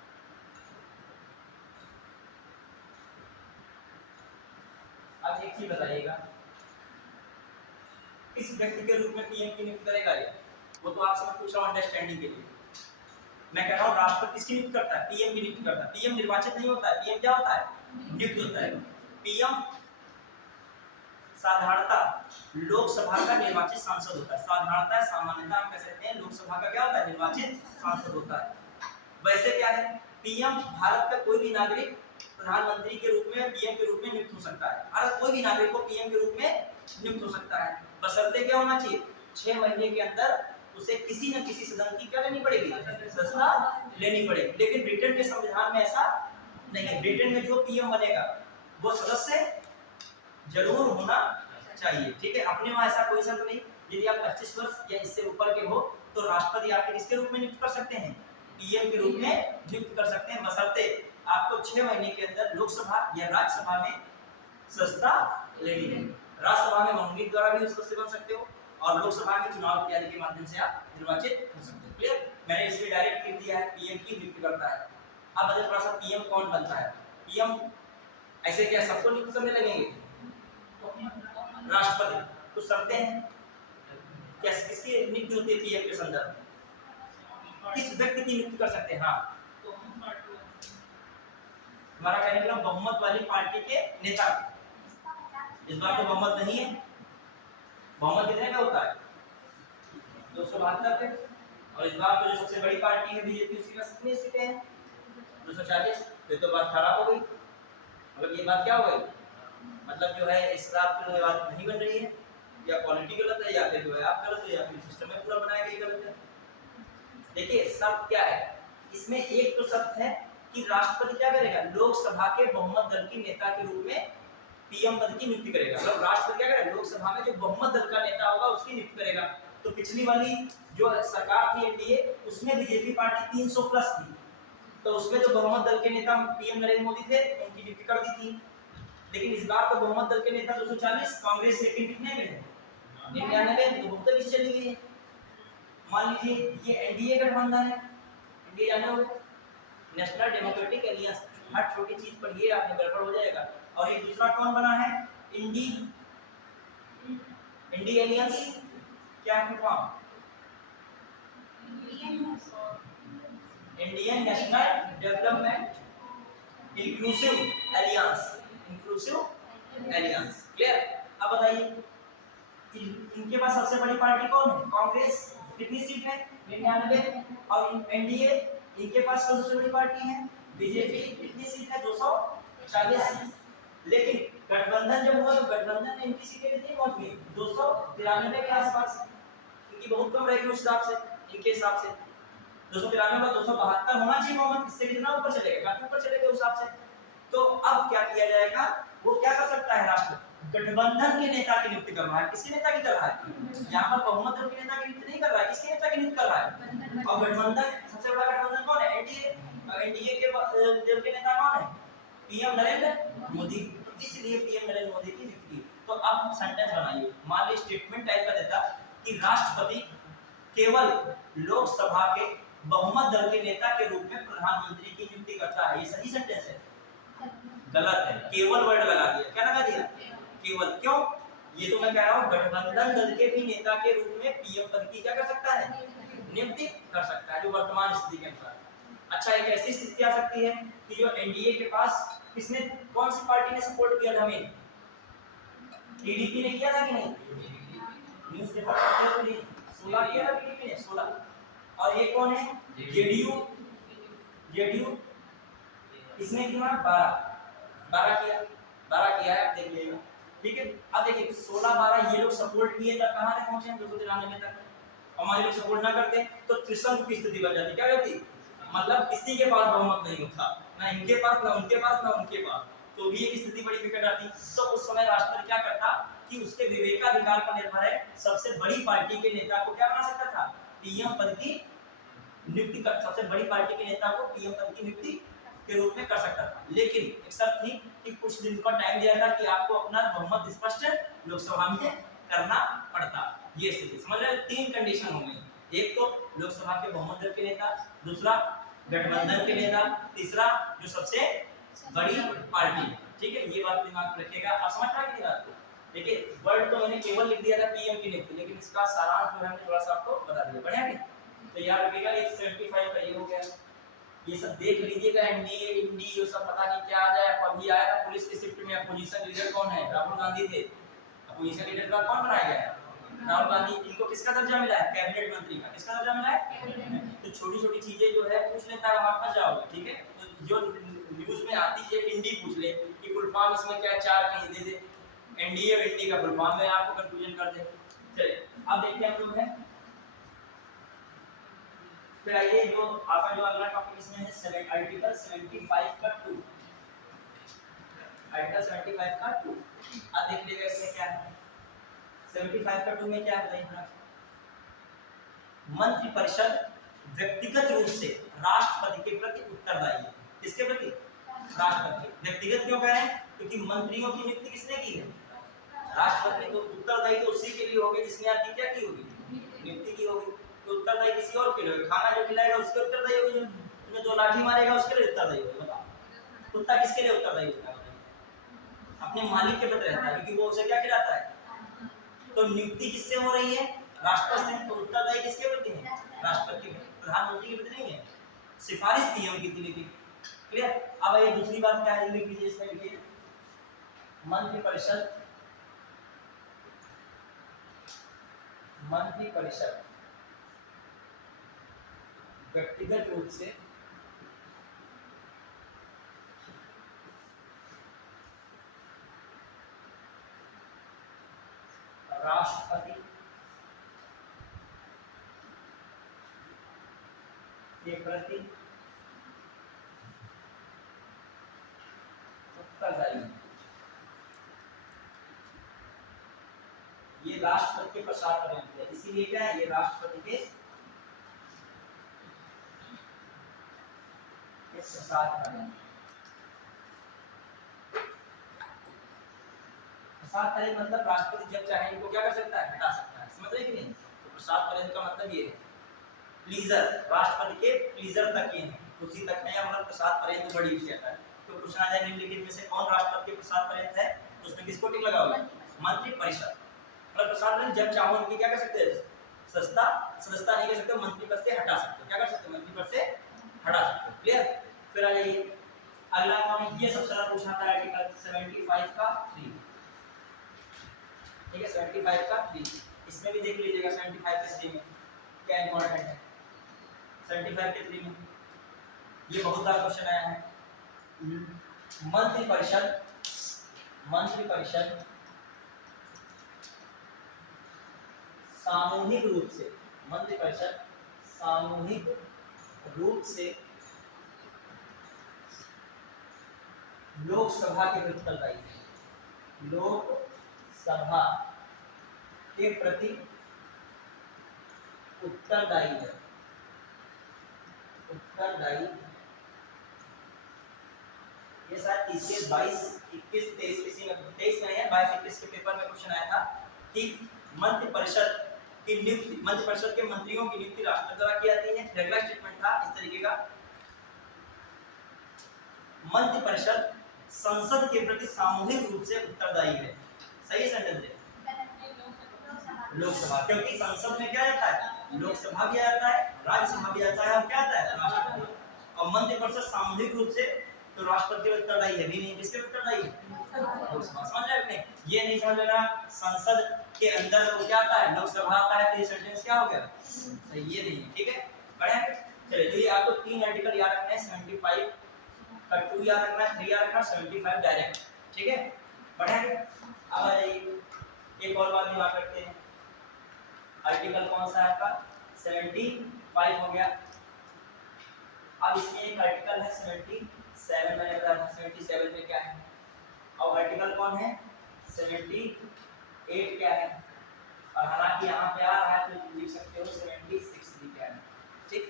अब एक चीज बताइएगा, किस व्यक्ति के रूप में पीएम की नियुक्ति करेगा, ये वो तो आपसे मैं पूछ रहा हूं अंडरस्टैंडिंग के लिए। मैं कह रहा हूं राष्ट्रपति किसकी नियुक्ति करता है, पीएम की नियुक्ति करता है। पीएम निर्वाचित नहीं होता है, पीएम क्या होता है, नियुक्त होता है। पीएम साधारणतः लोकसभा का निर्वाचित सांसद होता है। साधारणतः सामान्यतः आप कह सकते हैं लोकसभा का क्या होता है, निर्वाचित सांसद होता है। वैसे क्या है, पीएम भारत का कोई भी नागरिक प्रधानमंत्री के रूप में पीएम के रूप में नियुक्त हो सकता है। भारत कोई भी नागरिक को पीएम के रूप में नियुक्त हो सकता है, बशर्ते क्या होना चाहिए, 6 महीने के अंदर उसे किसी न किसी सदन की क्या लेनी पड़ेगी, सदस्यता लेनी पड़ेगी। लेकिन ब्रिटेन के संविधान में ऐसा नहीं है। ब्रिटेन में जो पीएम बनेगा वो सदस्य जरूर होना चाहिए। ठीक है, अपने वहां ऐसा कोई शर्त नहीं। यदि आप 25 वर्ष या इससे ऊपर के हो तो राष्ट्रपति आपके किसके रूप में नियुक्त कर सकते हैं, पीएम के रूप में नियुक्त कर सकते हैं, बशर्ते आपको 6 महीने के अंदर लोकसभा या राज्यसभा में सदस्यता लेनी है। राज्यसभा में बहुमत द्वारा भी सदस्य बन सकते हो और लोकसभा के चुनाव इत्यादि के माध्यम से आप निर्वाचित हो सकते हो। क्लियर, मैंने इसमें डायरेक्ट लिख दिया है पीएम की नियुक्ति करता है। अब बताइए थोड़ा सा पीएम कौन बनता है। पीएम ऐसे क्या सबको नियुक्त करने लगेंगे, राष्ट्रपति कुछ शर्तें हैं, क्या किसकी नियुक्ति होती है पीएम के संदर्भ में, किस व्यक्ति की नियुक्ति कर सकते हैं। हाँ, हमारा कहने का बहुमत वाली पार्टी के नेता। इस बार तो बहुमत नहीं है, बहुमत कितने का होता है, 272 पे। और इस बार तो जो सबसे बड़ी पार्टी है बीजेपी, उसकी पास कितनी सीटें हैं, 240। फिर तो बात खराब हो गई। मतलब ये बात क्या हो गई, मतलब जो है इस बात की बात नहीं बन रही है, या क्वालिटी गलत है, या फिर जो है आप गलत है, या फिर सिस्टम में पूरा बनाया गया गलत है। देखिए शर्त क्या है इसमें, एक तो शर्त है कि राष्ट्रपति क्या करेगा, लोकसभा के बहुमत दल के नेता के रूप में पीएम पद की नियुक्ति करेगा। मतलब राष्ट्रपति क्या करेगा, लोकसभा में जो बहुमत दल का नेता होगा उसकी नियुक्ति करेगा। तो पिछली वाली जो सरकार थी एनडीए, उसमें बीजेपी पार्टी 300 प्लस थी, तो उसमें जो बहुमत दल के नेता पीएम नरेंद्र मोदी थे उनकी नियुक्ति कर दी थी। लेकिन इस बार तो बहुमत दल के नेता 240, कांग्रेस सेकंड कितने में है, 99, तो बहुत पीछे चली गई है। मान लीजिए ये एनडीए गठबंधन है, एनडीए जाने हो नेशनल डेमोक्रेटिक एलियंस, हर छोटी चीज पर ये आपने गड़बड़ हो जाएगा। और ये दूसरा कौन बना है, इंडी एलियंस, क्या है form, Indian national development inclusive aliens. Clear. अब बताइए इनके पास सबसे बड़ी पार्टी कौन है, कांग्रेस, कितनी सीट है, 99। और एनडीए इनके पास सबसे बड़ी पार्टी है बीजेपी, कितनी सीट है, 240। लेकिन गठबंधन जब हुआ तो गठबंधन ने इनकी सीटें कितनी पहुंच गई, 293 के आसपास। इनकी बहुत कम रहेगी उस हिसाब से, इनके हिसाब से। 293 का 272 होना चाहिए बहुमत, इससे कितना ऊपर चलेगा, काफी ऊपर चलेगा उस हिसाब से। तो अब क्या किया जाएगा, वो क्या कर सकता है राष्ट्र गठबंधन के नेता की नियुक्ति कर रहा है। किसके नेता की कर रहा है, यहाँ पर बहुमत दल के नेता की नियुक्ति नहीं कर रहा है, किसके नेता की नियुक्ति कर रहा है। और गठबंधन सबसे बड़ा गठबंधन कौन है, एनडीए। एनडीए के दल के नेता कौन है, पीएम नरेंद्र मोदी। तो इसलिए पीएम नरेंद्र मोदी की नियुक्ति। तो अब सेंटेंस बनाइए, मान लीजिए स्टेटमेंट टाइप का देता कि राष्ट्रपति केवल लोकसभा के बहुमत दल के नेता के रूप में प्रधानमंत्री की नियुक्ति करता है। ये सही सेंटेंस है, गलत है, केवल वर्ड लगा दिया। क्या लगा दिया, केवल। क्यों, ये तो मैं कह रहा हूँ गठबंधन दल के भी नेता के रूप में पीएम पद की क्या कर सकता है, नियुक्ति कर सकता है, जो वर्तमान स्थिति के अनुसार। अच्छा, एक ऐसी स्थिति आ सकती है कि जो एनडीए के पास किसने, कौन सी पार्टी ने सपोर्ट किया था हमें, टीडीपी ने किया था कि नहीं, न्यूज़पेपर पढ़ते हो नहीं, 16 किया था टीडीपी ने, 16। और ये कौन है, जेडीयू। जेडीयू इसने कितना, 12 किया, 12 किया है, देख लीजिएगा। ठीक है, अब देखिए 16 12 ये लोग सपोर्ट किए तब कहां तक पहुंचे, 293 तक। हमारे लोग सपोर्ट ना करते तो त्रिशंकु की स्थिति बन जाती। क्या होती, मतलब किसी के पास बहुमत नहीं होता, ना इनके पास, ना उनके पास, ना उनके पास, तो भी एक स्थिति बड़ी विकट आती। तो उस समय राष्ट्रपति क्या करता कि उसके विवेकाधिकार पर निर्भर है, सबसे बड़ी पार्टी के नेता को क्या बना सकता था, पीएम पद की नियुक्ति कर, सबसे बड़ी पार्टी के नेता को पीएम पद की नियुक्ति के रूप में कर सकता था। लेकिन एक शर्त थी कि कुछ दिन का टाइम दिया था कि आपको अपना बहुमत स्पष्ट लोकसभा में करना पड़ता। ये स्थिति समझ रहे, 3 कंडीशन हो गई, एक तो लोकसभा के बहुमत दल के नेता, दूसरा गठबंधन के नेता, तीसरा जो सबसे बड़ी पार्टी है। ठीक है, ये बात दिमाग में रखिएगा। आप समझ पा रहे हैं। देखिए वर्ड तो मैंने केवल लिख दिया था पीएम की नियुक्ति, लेकिन इसका सारांश जो है हमने थोड़ा सा आपको बता दिया। बढ़िया नहीं, तो याद रखिएगा 175 का ये हो गया। ये सब देख लीजिएगा, एनडीए इंडी जो सब पता नहीं क्या आ जाए। अभी आया था पुलिस की शिफ्ट में, अपोजिशन लीडर कौन है, राहुल गांधी थे। अपोजिशन लीडर का कौन बनाया गया है, राहुल गांधी। इनको किसका दर्जा मिला है, कैबिनेट मंत्री का। किसका दर्जा मिला है, तो छोटी छोटी चीजें जो है पूछ लेता है, वहां फंस जाओगे। ठीक है, तो जो न्यूज में आती है इंडी पूछ ले कि फुल फॉर्म इसमें क्या, 4 कहीं दे दे, एनडीए और इंडी का फुल फॉर्म में आपको कंफ्यूजन कर दे। चलिए अब देखते हैं हम लोग है। फिर आइए जो आपका जो अगला टॉपिक इसमें है आर्टिकल 75 का 2। आर्टिकल 75 का 2 अब देख लीजिएगा इसमें क्या है। 75 का 2 में क्या है बताइए। मंत्रिपरिषद व्यक्तिगत रूप से राष्ट्रपति के प्रति उत्तरदायी है। किसके प्रति, राष्ट्रपति। व्यक्तिगत क्यों कह रहे हैं, क्योंकि मंत्रियों की नियुक्ति किसने की है, राष्ट्रपति। तो उत्तरदायी तो उसी के लिए होगी जिसने आपकी क्या की होगी, नियुक्ति की होगी। तो उत्तरदायी किसी और के लिए, खाना जो खिलाएगा उसके उत्तरदायी होगी, जो लाठी मारेगा उसके लिए उत्तरदायी होगा। बताओ कुत्ता किसके लिए उत्तरदायी होता है, अपने मालिक के प्रति रहता है, क्योंकि वो उसे क्या खिलाता है। तो नियुक्ति किससे हो रही है, राष्ट्रपति से। तो उत्तरदायी किसके प्रति है, राष्ट्रपति के, प्रधानमंत्री के प्रति नहीं है। सिफारिश पीएम की थी लेकिन। क्लियर। अब ये दूसरी बात क्या है, लिख लीजिए इसमें, लिखिए मंत्रिपरिषद व्यक्तिगत रूप से राष्ट्रपति के प्रति उत्तरदायी। ये राष्ट्रपति के पश्चात पर्यंत है, इसीलिए क्या है, ये राष्ट्रपति के पश्चात पर्यंत। पश्चात पर्यंत मतलब राष्ट्रपति जब चाहे इनको क्या कर सकता है, हटा सकता है। समझ रहे कि नहीं। तो पश्चात पर्यंत का मतलब ये है प्लीजर, राष्ट्रपति के प्लीजर तक ही है, उसी तक है, मतलब पश्चात पर्यंत बड़ी विषयता है। तो पूछना जाए निम्नलिखित में से कौन राष्ट्रपति के पश्चात पर्यंत है, तो उसमें किसको टिक लगाओगे, मंत्रिपरिषद। मतलब पश्चात पर्यंत जब चाहो उनकी क्या कर सकते हैं, सदस्यता नहीं कर सकते, मंत्री पद से हटा सकते हो। क्या कर सकते हो, मंत्री पद से हटा सकते हो। क्लियर। फिर आ जाइए अगला कौन, ये सबसे ज्यादा पूछा था आर्टिकल 75 का 3। ठीक है, 75 का 3 इसमें भी देख लीजिएगा। 75 के 3 में क्या इंपॉर्टेंट है, 75 के 3 में ये बहुत बार क्वेश्चन आया है। मंत्रिपरिषद सामूहिक रूप से, मंत्रिपरिषद सामूहिक रूप से लोकसभा के प्रति उत्तरदायी है। लोकसभा के प्रति उत्तरदायी है। उत्तरदायी ये शायद 30, 22, 21, 23 किसी में 23 में है, 22, 21 के पेपर में क्वेश्चन आया था कि मंत्रिपरिषद की नियुक्ति, मंत्रिपरिषद के मंत्रियों की नियुक्ति राष्ट्रपति द्वारा की जाती है। रेगुलर स्टेटमेंट था इस तरीके का, मंत्रिपरिषद संसद के प्रति सामूहिक रूप से उत्तरदायी है। सही सेंटेंस है लोकसभा, क्योंकि संसद में क्या आता है, लोकसभा भी आता है, राज्यसभा भी आता है, और क्या आता है, राष्ट्रपति। और मंत्रिपरिषद सामूहिक रूप से तो राष्ट्रपति उत्तरदायी है भी नहीं, किसके उत्तरदायी है, लोकसभा। समझ रहे हैं? ये नहीं समझ लेना संसद के अंदर वो क्या आता है, लोकसभा आता है, तो ये सेंटेंस क्या हो गया, सही ये नहीं है। ठीक है, बढ़िया। चलिए तो ये आपको 3 आर्टिकल याद रखने हैं, 75 का 2 याद रखना है, 3 याद रखना, 75 डायरेक्ट। ठीक है, बढ़िया। अब आ जाइए एक और बात याद करते हैं, आर्टिकल कौन सा है आपका, 75 हो गया। अब इसमें एक आर्टिकल है 77, मैंने बताया था 77 में क्या है, और आर्टिकल कौन है 78 क्या है, और हालांकि यहाँ पे आ रहा है तो लिख सकते हो 76 भी क्या है। ठीक,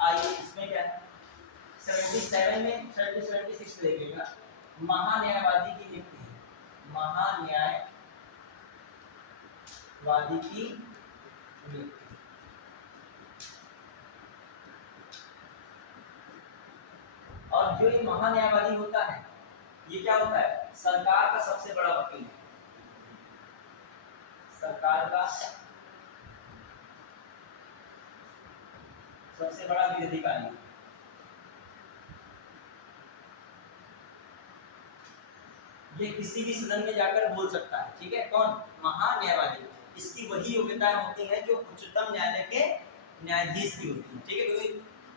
आइए इसमें क्या है, 77 में 76 देखिएगा, महान्यायवादी की नियुक्ति है, महान्यायवादी की नियुक्ति। और जो ये महान्यायवादी होता है ये क्या होता है, सरकार का सबसे बड़ा वकील है, सरकार का सबसे बड़ा विधिकारी। ये किसी भी सदन में जाकर बोल सकता है। ठीक है, कौन, महान्यायवादी। इसकी वही योग्यताएं होती है जो उच्चतम न्यायालय के न्यायाधीश की होती है। ठीक है, क्योंकि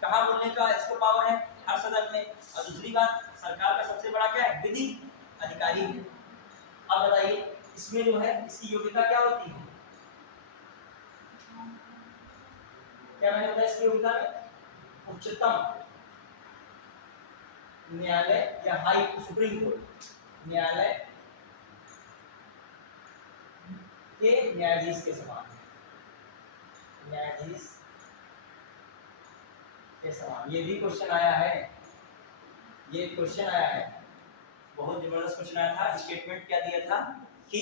कहाँ बोलने का इसको पावर है, हर सदन में। और दूसरी बात, सरकार का सबसे बड़ा क्या है, विधि अधिकारी है। अब बताइए इसमें जो है इसकी योग्यता क्या होती है, क्या मैंने बताया इसकी योग्यता में, उच्चतम न्यायालय या हाई सुप्रीम कोर्ट न्यायालय के न्यायाधीश के समान, न्यायाधीश के समान। ये भी क्वेश्चन आया है, ये क्वेश्चन आया है, बहुत जबरदस्त क्वेश्चन आया था। स्टेटमेंट क्या दिया था कि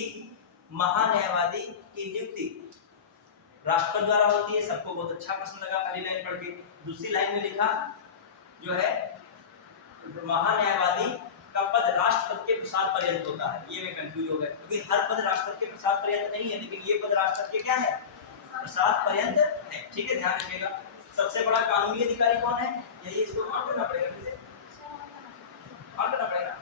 महान्यायवादी की नियुक्ति राष्ट्रपति द्वारा होती है। सबको बहुत अच्छा प्रश्न लगा पहली लाइन पढ़ के। दूसरी लाइन में लिखा जो है महान्यायवादी का पद राष्ट्रपति के प्रसाद पर्यंत होता है। ये मैं कंफ्यूज हो गया, क्योंकि हर पद राष्ट्रपति के प्रसाद पर्यंत नहीं है, लेकिन ये पद राष्ट्रपति के क्या है, प्रसाद पर्यंत है। ठीक है, ध्यान रखिएगा। सबसे बड़ा कानूनी अधिकारी कौन है, यही इसको मान करना पड़ेगा, किसे मान करना पड़ेगा।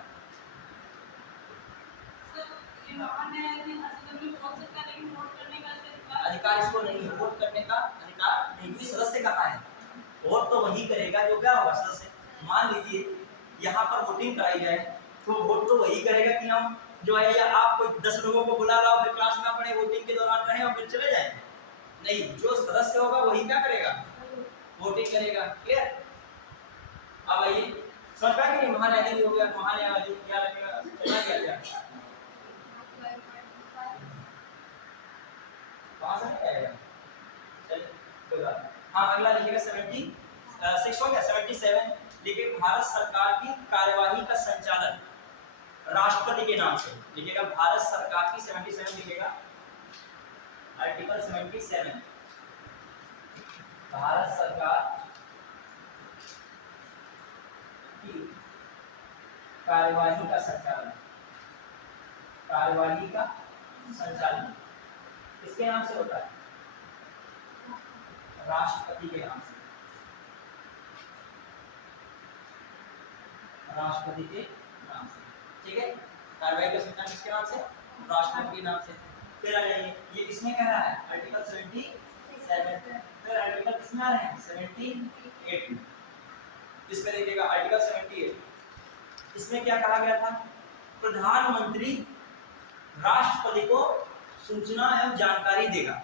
अधिकार इसको नहीं है, वोट करने का अधिकार नहीं, कोई सदस्य कहाँ है, वोट तो वही करेगा जो क्या होगा, सदस्य। मान लीजिए यहाँ पर वोटिंग कराई जाए तो वोट तो वही करेगा कि हम जो है, या आप कोई 10 लोगों को बुला लाओ, फिर क्लास ना पढ़े, वोटिंग के दौरान रहे और फिर चले जाए, नहीं, जो सदस्य होगा वही क्या करेगा, वोटिंग करेगा। क्लियर। अब आइए समझ पाए कि महान्यायाधीश हो गया, महान्यायाधीश क्या रखेगा, चला गया क्या कहाँ से नहीं आएगा, चलिए कोई बात नहीं। हाँ, अगला लिखिएगा 76 हो गया। 77 लिखिए, भारत सरकार की कार्यवाही का संचालन राष्ट्रपति के नाम से लिखिएगा। भारत सरकार की 77 लिखिएगा, आर्टिकल 77, भारत सरकार की कार्यवाही का संचालन, कार्यवाही का संचालन किसके नाम से होता है, राष्ट्रपति के नाम से, राष्ट्रपति के नाम से। ठीक है, कार्यवाही का संचालन किसके नाम से, राष्ट्रपति के नाम से। फिर आ जाइए, ये किसमें कह रहा है, आर्टिकल 77। फिर आर्टिकल किसमें आ रहे हैं, 78। इसमें देखिएगा आर्टिकल 78, इसमें क्या कहा गया था, प्रधानमंत्री राष्ट्रपति को सूचना एवं जानकारी देगा।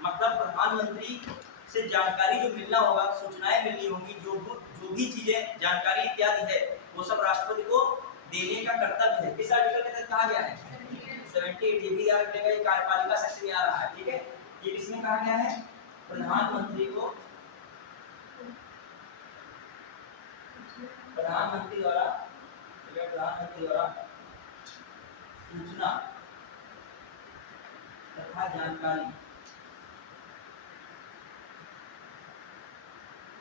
मतलब प्रधानमंत्री से जानकारी जो मिलना होगा, सूचनाएं मिलनी होंगी, जो भी चीजें जानकारी इत्यादि है वो सब राष्ट्रपति को देने का कर्तव्य है। किस आर्टिकल के तहत कहा गया है? 78। ये भी याद रखिएगा, ये कार्यपालिका सेक्शन में आ रहा है, ठीक है। ये किसमें कहा गया है? प्रधानमंत्री द्वारा सूचना तथा जानकारी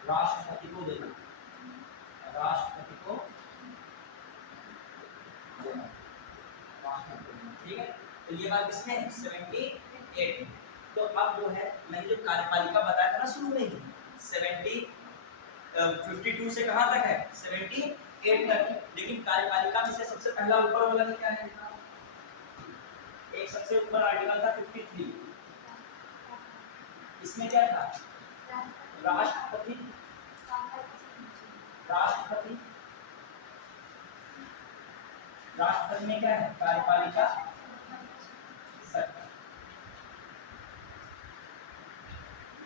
राष्ट्रपति को देना, ठीक है। तो ये बात किसमें है? 78। तो अब जो है मैंने जो कार्यपालिका बताया था ना शुरू में ही, 52 से कहां तक है? 78 तक। लेकिन कार्यपालिका में से सबसे पहला ऊपर वाला क्या है? एक सबसे ऊपर आर्टिकल था 53। इसमें क्या था? राष्ट्रपति में क्या है? कार्यपालिका सत्ता।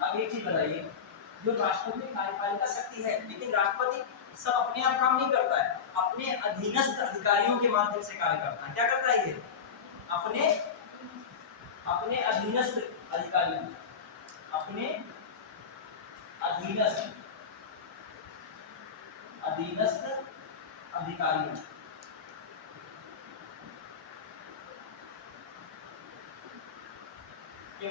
अब एक चीज बताइए, जो राष्ट्रपति में कार्यपालिका शक्ति है, लेकिन राष्ट्रपति सब अपने आप काम नहीं करता है, अपने अधीनस्थ अधिकारियों के माध्यम से कार्य करता है। क्या करता है ये? अपने अधीनस्थ अधिकारियों, के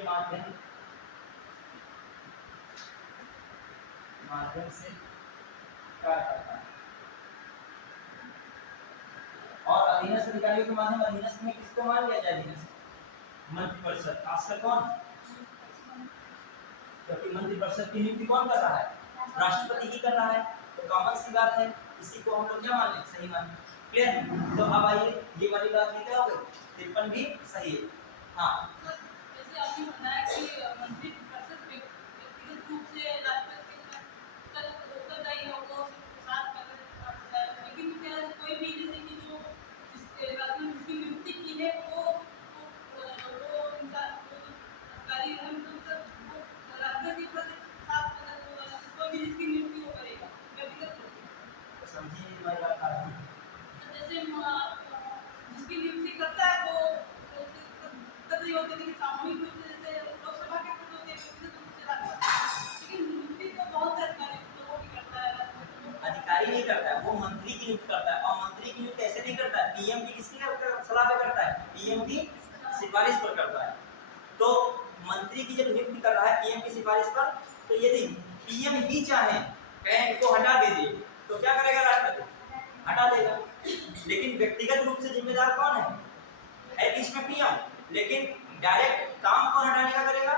माध्यम से कार्य करता है। और अधीनस्थ अधिकारियों के माध्यम, अधीनस्थ में किसको मान लिया जाए? अधीनस्थ मंत्रिपरिषद। खासकर कौन? क्योंकि मंत्रिपरिषद की नियुक्ति कौन कर रहा है? राष्ट्रपति ही कर रहा है। तो कॉमन सी बात है, इसी को हम लोग क्या मान लें? सही मान लें। क्लियर? तो अब आइए, ये वाली बात भी क्या हो गई? 53 भी सही है। हाँ, जैसे आपने बताया कि मंत्रिपरिषद व्यक्तिगत रूप से राष्ट्रपति के उत्तरदायी होगा, लेकिन क्या कोई भी जैसे कि जो जिसकी नियुक्ति की है वो इंसान अधिकारी राष्ट्रपति पद साथ कोई भी जिसकी नियुक्ति वो करेगा व्यक्तिगत रूप से। समझिए हमारी बात आ रही है। जैसे जिसकी नियुक्ति करता है वो होते हैं, सामूहिक रूप से जैसे लोकसभा के पद होते हैं व्यक्तिगत रूप से राष्ट्रपति, लेकिन नियुक्ति तो बहुत से अधिकारी लोगों की करता है। अधिकारी नहीं करता है, वो मंत्री की नियुक्ति करता है। और मंत्री की नियुक्ति ऐसे नहीं करता है, पीएम की किसकी सलाह पे करता है? पीएम की सिफारिश पर करता है। तो मंत्री की जब नियुक्ति कर रहा है पीएम की सिफारिश पर, तो यदि पीएम ही चाहे कहें इनको हटा दीजिए, तो क्या करेगा? राष्ट्रपति हटा देगा। लेकिन व्यक्तिगत रूप से जिम्मेदार कौन है कि इसमें पीएम, लेकिन डायरेक्ट काम कौन हटाने का करेगा?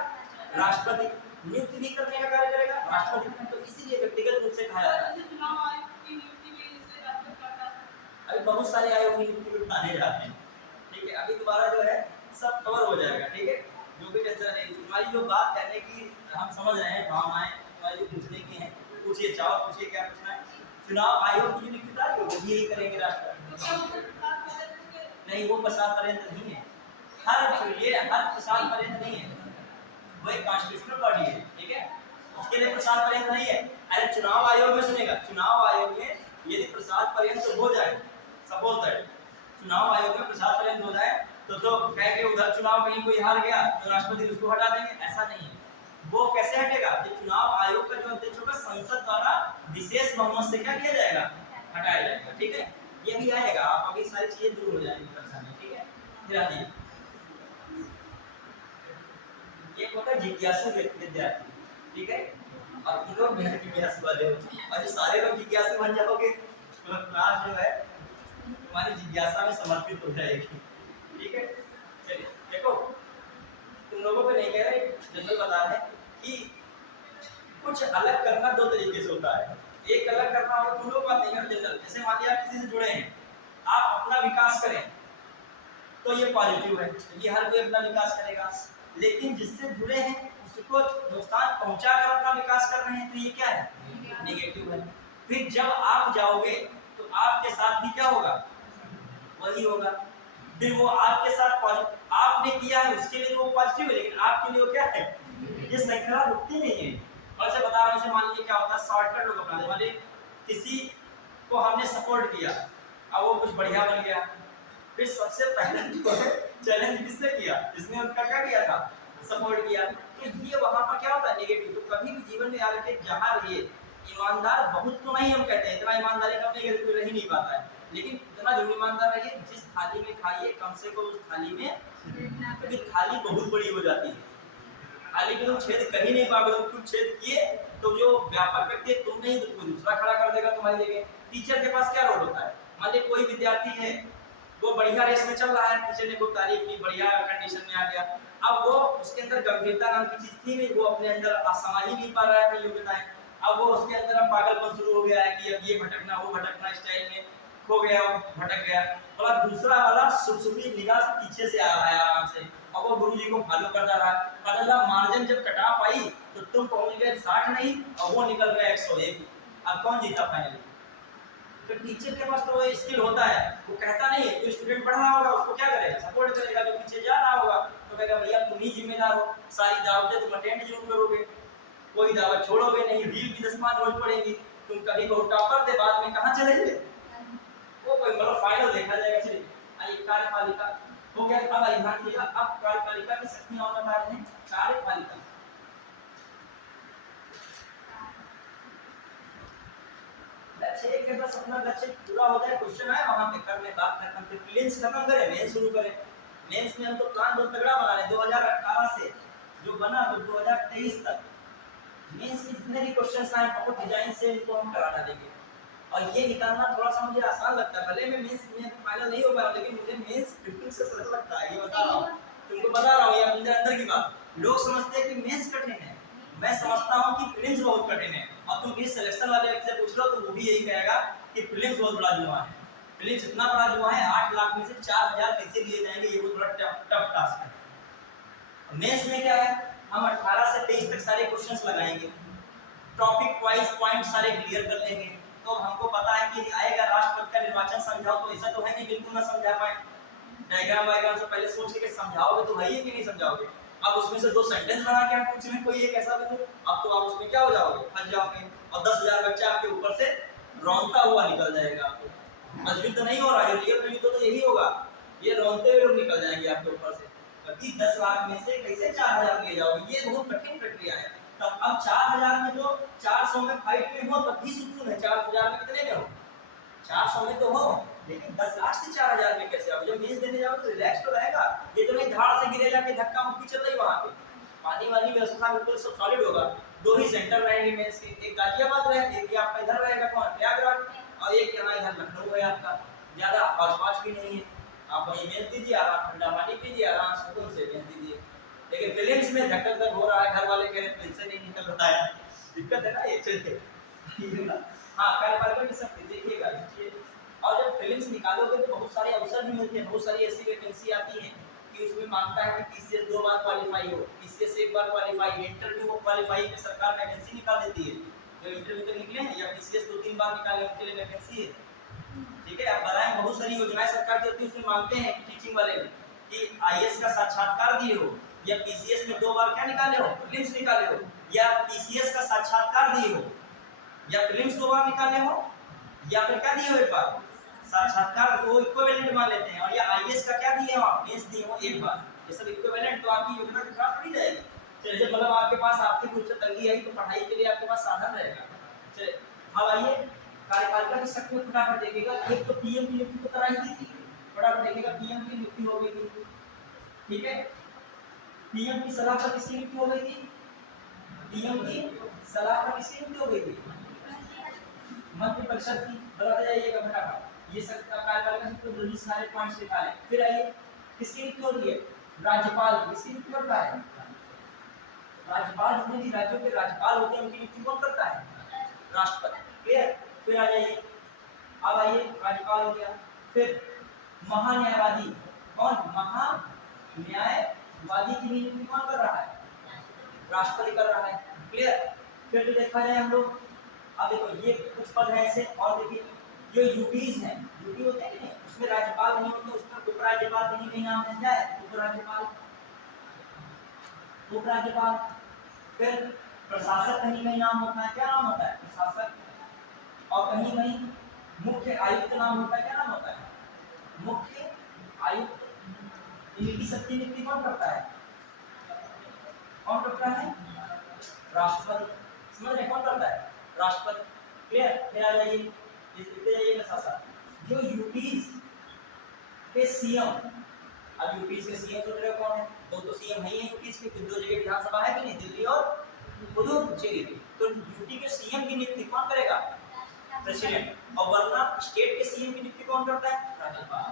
राष्ट्रपति। नियुक्ति भी करने का कार्य करेगा राष्ट्रपति। तो इसीलिए व्यक्तिगत रूप से कहा जाता है। चुनाव आयोग की नियुक्ति भी इससे राष्ट्रपति करता है। अभी बहुत सारे आयोग की नियुक्ति उठाने जाते हैं, ठीक है। अभी दोबारा जो है सब कवर हो जाएगा, ठीक है। जो भी टेंशन नहीं, तुम्हारी जो बात करने की हम समझ रहे हैं, भावनाएं तुम्हारी जो पूछने की हैं, पूछिए, चाहो पूछिए, क्या पूछना है। चुनाव आयोग की जो नियुक्ति है वो भी यही करेंगे राष्ट्रपति। नहीं, वो प्रसाद पर्यंत नहीं है। हर प्रसाद पर्यंत नहीं है, वो एक कॉन्स्टिट्यूशनल बॉडी है, ठीक है। उसके लिए प्रसाद पर्यंत नहीं है। अरे चुनाव आयोग में सुनेगा, चुनाव आयोग में यदि प्रसाद पर्यंत हो जाए, सपोज दैट चुनाव आयोग में प्रसाद पर्यंत हो जाए, तो कह के उधर चुनाव कहीं कोई हार गया तो राष्ट्रपति उसको हटा देंगे, ऐसा नहीं है। वो कैसे हटेगा? जब चुनाव आयोग का जो अध्यक्ष होगा संसद द्वारा विशेष बहुमत से क्या किया जाएगा? हटाया जाएगा, ठीक है। ये भी आएगा, आप अभी सारी चीजें दूर हो जाएंगी परेशानी, ठीक है। फिर आइए, एक होता है जिज्ञासु विद्यार्थी, ठीक है। और तुम लोग बिना जिज्ञासु वाले हो, और जो सारे लोग जिज्ञासु बन जाओगे तो क्लास जो है तुम्हारी जिज्ञासा में समर्पित हो जाएगी, ठीक है। चलिए देखो, तुम लोगों को नहीं कह रहे, जनरल बता रहे कि कुछ अलग करना दो तरीके से होता है। एक अलग करना होगा, तुम लोग बात नहीं कर जनरल। जैसे मान लिया आप किसी से जुड़े हैं, आप अपना विकास करें तो ये पॉजिटिव है, ये हर कोई अपना विकास करेगा। लेकिन जिससे जुड़े हैं उसको नुकसान पहुंचाकर अपना विकास कर रहे हैं, तो ये क्या है? नेगेटिव है। फिर जब आप जाओगे तो आपके साथ भी क्या होगा? वही होगा। फिर वो आपके साथ आपने किया है उसके लिए वो पॉजिटिव है, लेकिन आपके लिए वो क्या है? ये श्रृंखला रुकती नहीं है, और से बता रहा हूँ, मान लीजिए क्या होता है, शॉर्टकट लोग अपना मान लीजिए किसी को हमने सपोर्ट किया, अब वो कुछ बढ़िया बन गया, फिर सबसे पहले जो है चैलेंज किससे किया, जिसने उसका क्या किया था, सपोर्ट किया। तो ये वहां पर क्या होता है नेगेटिव। तो कभी भी जीवन में याद रखिए, जहां रहिए ईमानदार बहुत तो नहीं हम कहते हैं, इतना ईमानदारी का अपने कोई रह ही नहीं पाता है, लेकिन इतना जरूर ईमानदार रहिए जिस थाली में खाइए कम से कम उस थाली में, क्योंकि थाली बहुत बड़ी हो जाती है, थाली में तुम छेद कर ही नहीं पाओगे, तुम खुद छेद किए तो जो व्यापक व्यक्ति है तुम नहीं तो कोई दूसरा खड़ा कर देगा तुम्हारी जगह। टीचर के पास क्या रोल होता है, मान लीजिए कोई विद्यार्थी है वो बढ़िया रेस में चल रहा है, टीचर ने खूब तारीफ की, बढ़िया कंडीशन में आ गया, अब वो उसके अंदर गंभीरता नाम की चीज थी नहीं, वो अपने अंदर समझ ही नहीं पा रहा है अपनी योग्यताएं, अब वो उसके अंदर अब पागलपन शुरू हो गया है कि अब ये भटकना वो भटकना स्टाइल में खो गया, भटक गया। और दूसरा वाला सुरसुरी निगाह से पीछे से आ रहा है आराम से, अब वो गुरुजी को फॉलो करता रहा, पता चला मार्जिन जब कट ऑफ आई तो तुम पहुंच गए 60 नहीं और वो निकल गए 101, अब कौन जीता फाइनली। तो टीचर के पास तो वो स्किल होता है, वो कहता नहीं है, तो स्टूडेंट पढ़ रहा होगा उसको क्या करेगा, सपोर्ट करेगा, जो पीछे जा रहा होगा तो कहेगा भैया तुम ही जिम्मेदार हो, सारी दावतें तुम अटेंड जरूर करोगे, कोई दावत छोड़ोगे नहीं, रील की 10 रोज पढ़ेंगी, तुम कभी बहुत टॉपर थे बाद में कहाँ चले गए, वो कोई मतलब फाइनल देखा जाएगा। चलिए आइए, कार्यपालिका हो गया, अब आइए ध्यान दीजिएगा, अब कार्यपालिका की शक्तियां और बता रहे हैं। कार्यपालिका लक्ष्य एक है, बस अपना लक्ष्य पूरा हो जाए, क्वेश्चन आए वहां पे कर ले, बात खत्म, फिर प्रीलिम्स खत्म करें, मेंस शुरू करें। मेंस में हम तो प्लान बहुत तगड़ा बना रहे हैं, 2018 से जो बना वो 2023 तक मेंस में जितने भी क्वेश्चंस आए बहुत डिजाइन से इनको हम करा डालेंगे, और ये निकालना थोड़ा सा मुझे आसान लगता है, भले मैं मेंस में फाइनल नहीं हो पाया, लेकिन मुझे मेंस बिल्कुल से सरल लगता है, ये बता रहा हूं तुमको, बता रहा हूं ये अंदर अंदर की बात। लोग समझते हैं कि मेंस कठिन है, मैं समझता हूं कि प्रीलिम्स बहुत कठिन है, और तुम इस सिलेक्शन वाले से पूछ लो तो वो भी यही कहेगा कि प्रीलिम्स बहुत बड़ा जुआ है, प्रीलिम्स इतना बड़ा जुआ है, 8 लाख में से 4000 कैसे लिए जाएंगे, ये बहुत बड़ा टफ टास्क है। मेंस में क्या है, हम 18 से 23 तक सारे क्वेश्चंस लगाएंगे, टॉपिक वाइज पॉइंट सारे क्लियर कर लेंगे, तो हमको पता है कि आएगा राष्ट्रपति का निर्वाचन समझाओ, तो ऐसा तो है नहीं बिल्कुल ना समझा पाए, डायग्राम वायग्राम से पहले सोच के समझाओगे तो है ही कि नहीं समझाओगे, अब उसमें से 2 सेंटेंस बना के आप पूछ रहे कोई एक ऐसा बिंदु, अब तो आप उसमें क्या हो जाओगे, फंस जाओगे, और 10,000 बच्चा आपके ऊपर से रौंदता हुआ निकल जाएगा आपको, मजबूत तो नहीं हो रहा है, रियल में तो यही होगा, ये रौंदते हुए लोग निकल जाएंगे आपके ऊपर से, कभी 10 लाख में से कैसे 4000 ले जाओगे, ये बहुत कठिन प्रक्रिया है। तब अब 4000 में जो 400 में फाइट में हो तब भी सुकून है, 4000 में कितने में हो, 400 में तो हो, लेकिन 10 लाख से 4000 में कैसे आओ, जब मेंस देने जाओ तो रिलैक्स तो रहेगा, ये तो नहीं धाड़ से गिरे जाके धक्का मुक्की चल रही वहां पे, पानी वाली व्यवस्था बिल्कुल सब सॉलिड होगा, 2 ही सेंटर रहेंगे मेंस के, एक गाजियाबाद रहेगा, एक आपका इधर रहेगा कौन प्रयागराज, और एक यहाँ इधर लखनऊ है आपका, ज्यादा आसपास भी नहीं है, आप वहीं मेंस दीजिए, आराम ठंडा पानी पीजिए, आराम सुकून से मेंस दीजिए। लेकिन प्रीलिम्स में धक्का धक हो रहा है, घर वाले कह रहे प्रीलिम्स से नहीं निकल रहा है, दिक्कत है ना ये, चलिए हाँ कार्यपालिका की शक्ति देखिएगा, और जब प्रीलिम्स निकालोगे तो बहुत सारे अवसर भी मिलते हैं, बहुत सारी ऐसी वैकेंसी आती है कि उसमें मांगता है कि पीसीएस 2 बार क्वालीफाई हो, पीसीएस 1 बार क्वालीफाई, इंटरव्यू क्वालीफाई में सरकार वैकेंसी निकाल देती है, जो इंटरव्यू तक निकले हैं या पीसीएस 2-3 बार निकाले उनके लिए वैकेंसी है, ठीक है। आप बताएं बहुत सारी योजनाएं सरकार की होती है, उसमें मांगते हैं टीचिंग वाले में कि आईएएस का साक्षात्कार दिए हो, या पीसीएस में 2 बार क्या निकाले हो, प्रीलिम्स निकाले हो, या पीसीएस का साक्षात्कार दिए हो, या प्रीलिम्स 2 बार निकाले हो, या फिर क्या दिए हो एक बार साक्षात्कार, को इक्विवेलेंट मान लेते हैं, और या आईएएस का क्या दिए हो आप, मेंस दिए हो एक बार, ये सब इक्विवेलेंट, तो आपकी योजना खराब पड़ी जाएगी। चलिए जब मतलब आपके पास आर्थिक रूप से तंगी आई तो पढ़ाई के लिए आपके पास साधन रहेगा। चलिए अब आइए कार्यपालिका की शक्ति में फटाफट देखिएगा, एक तो पीएम की नियुक्ति तो कराई थी, फटाफट देखिएगा पीएम की नियुक्ति हो गई थी, ठीक है, पीएम की सलाह पर किसकी नियुक्ति हो गई थी, पीएम की सलाह पर किसकी नियुक्ति हो गई थी, मंत्रिपरिषद की, बताते जाइएगा फटाफट, ये सब कार्यपालिका से तो जल्दी सारे पॉइंट्स निकाले। फिर आइए किसकी नियुक्ति हो रही है, राज्यपाल, किसकी नियुक्ति करता है, राज्यपाल, जितने भी राज्यों के राज्यपाल होते हैं उनकी नियुक्ति कौन करता है, राष्ट्रपति, क्लियर। फिर आ जाइए, अब आइए राज्यपाल हो गया, फिर महान्यायवादी, कौन, महान्यायवादी की नियुक्ति कौन कर रहा है, राष्ट्रपति कर रहा है, क्लियर। फिर तो देखा जाए हम लोग, अब देखो ये कुछ पद है ऐसे, और देखिए जो यूपीज हैं, यूपी होते हैं नहीं, उसमें राज्यपाल नहीं होते, उसमें उपराज्यपाल नहीं नाम है, क्या है, उपराज्यपाल, उपराज्यपाल। फिर प्रशासक कहीं कहीं नाम होता है, क्या नाम होता है? प्रशासक। और कहीं कहीं मुख्य आयुक्त नाम होता है, क्या नाम होता है? मुख्य आयुक्त। इनकी सबकी नियुक्ति कौन करता है? कौन करता है? राष्ट्रपति। समझ रहे कौन करता है? राष्ट्रपति। क्लियर? फिर आ जाइए, लिखते जाइए प्रशासक। जो यूपीज के सीएम, अब यूपीज के सीएम सोच रहे हो कौन है? दो तो सीएम है ही है यूपीज के, दो जगह विधानसभा है कि नहीं, दिल्ली और पुदुचेरी। तो यूपी के सीएम की नियुक्ति कौन करेगा? प्रेसिडेंट। और वरना स्टेट के सीएम की नियुक्ति कौन करता है? राज्यपाल।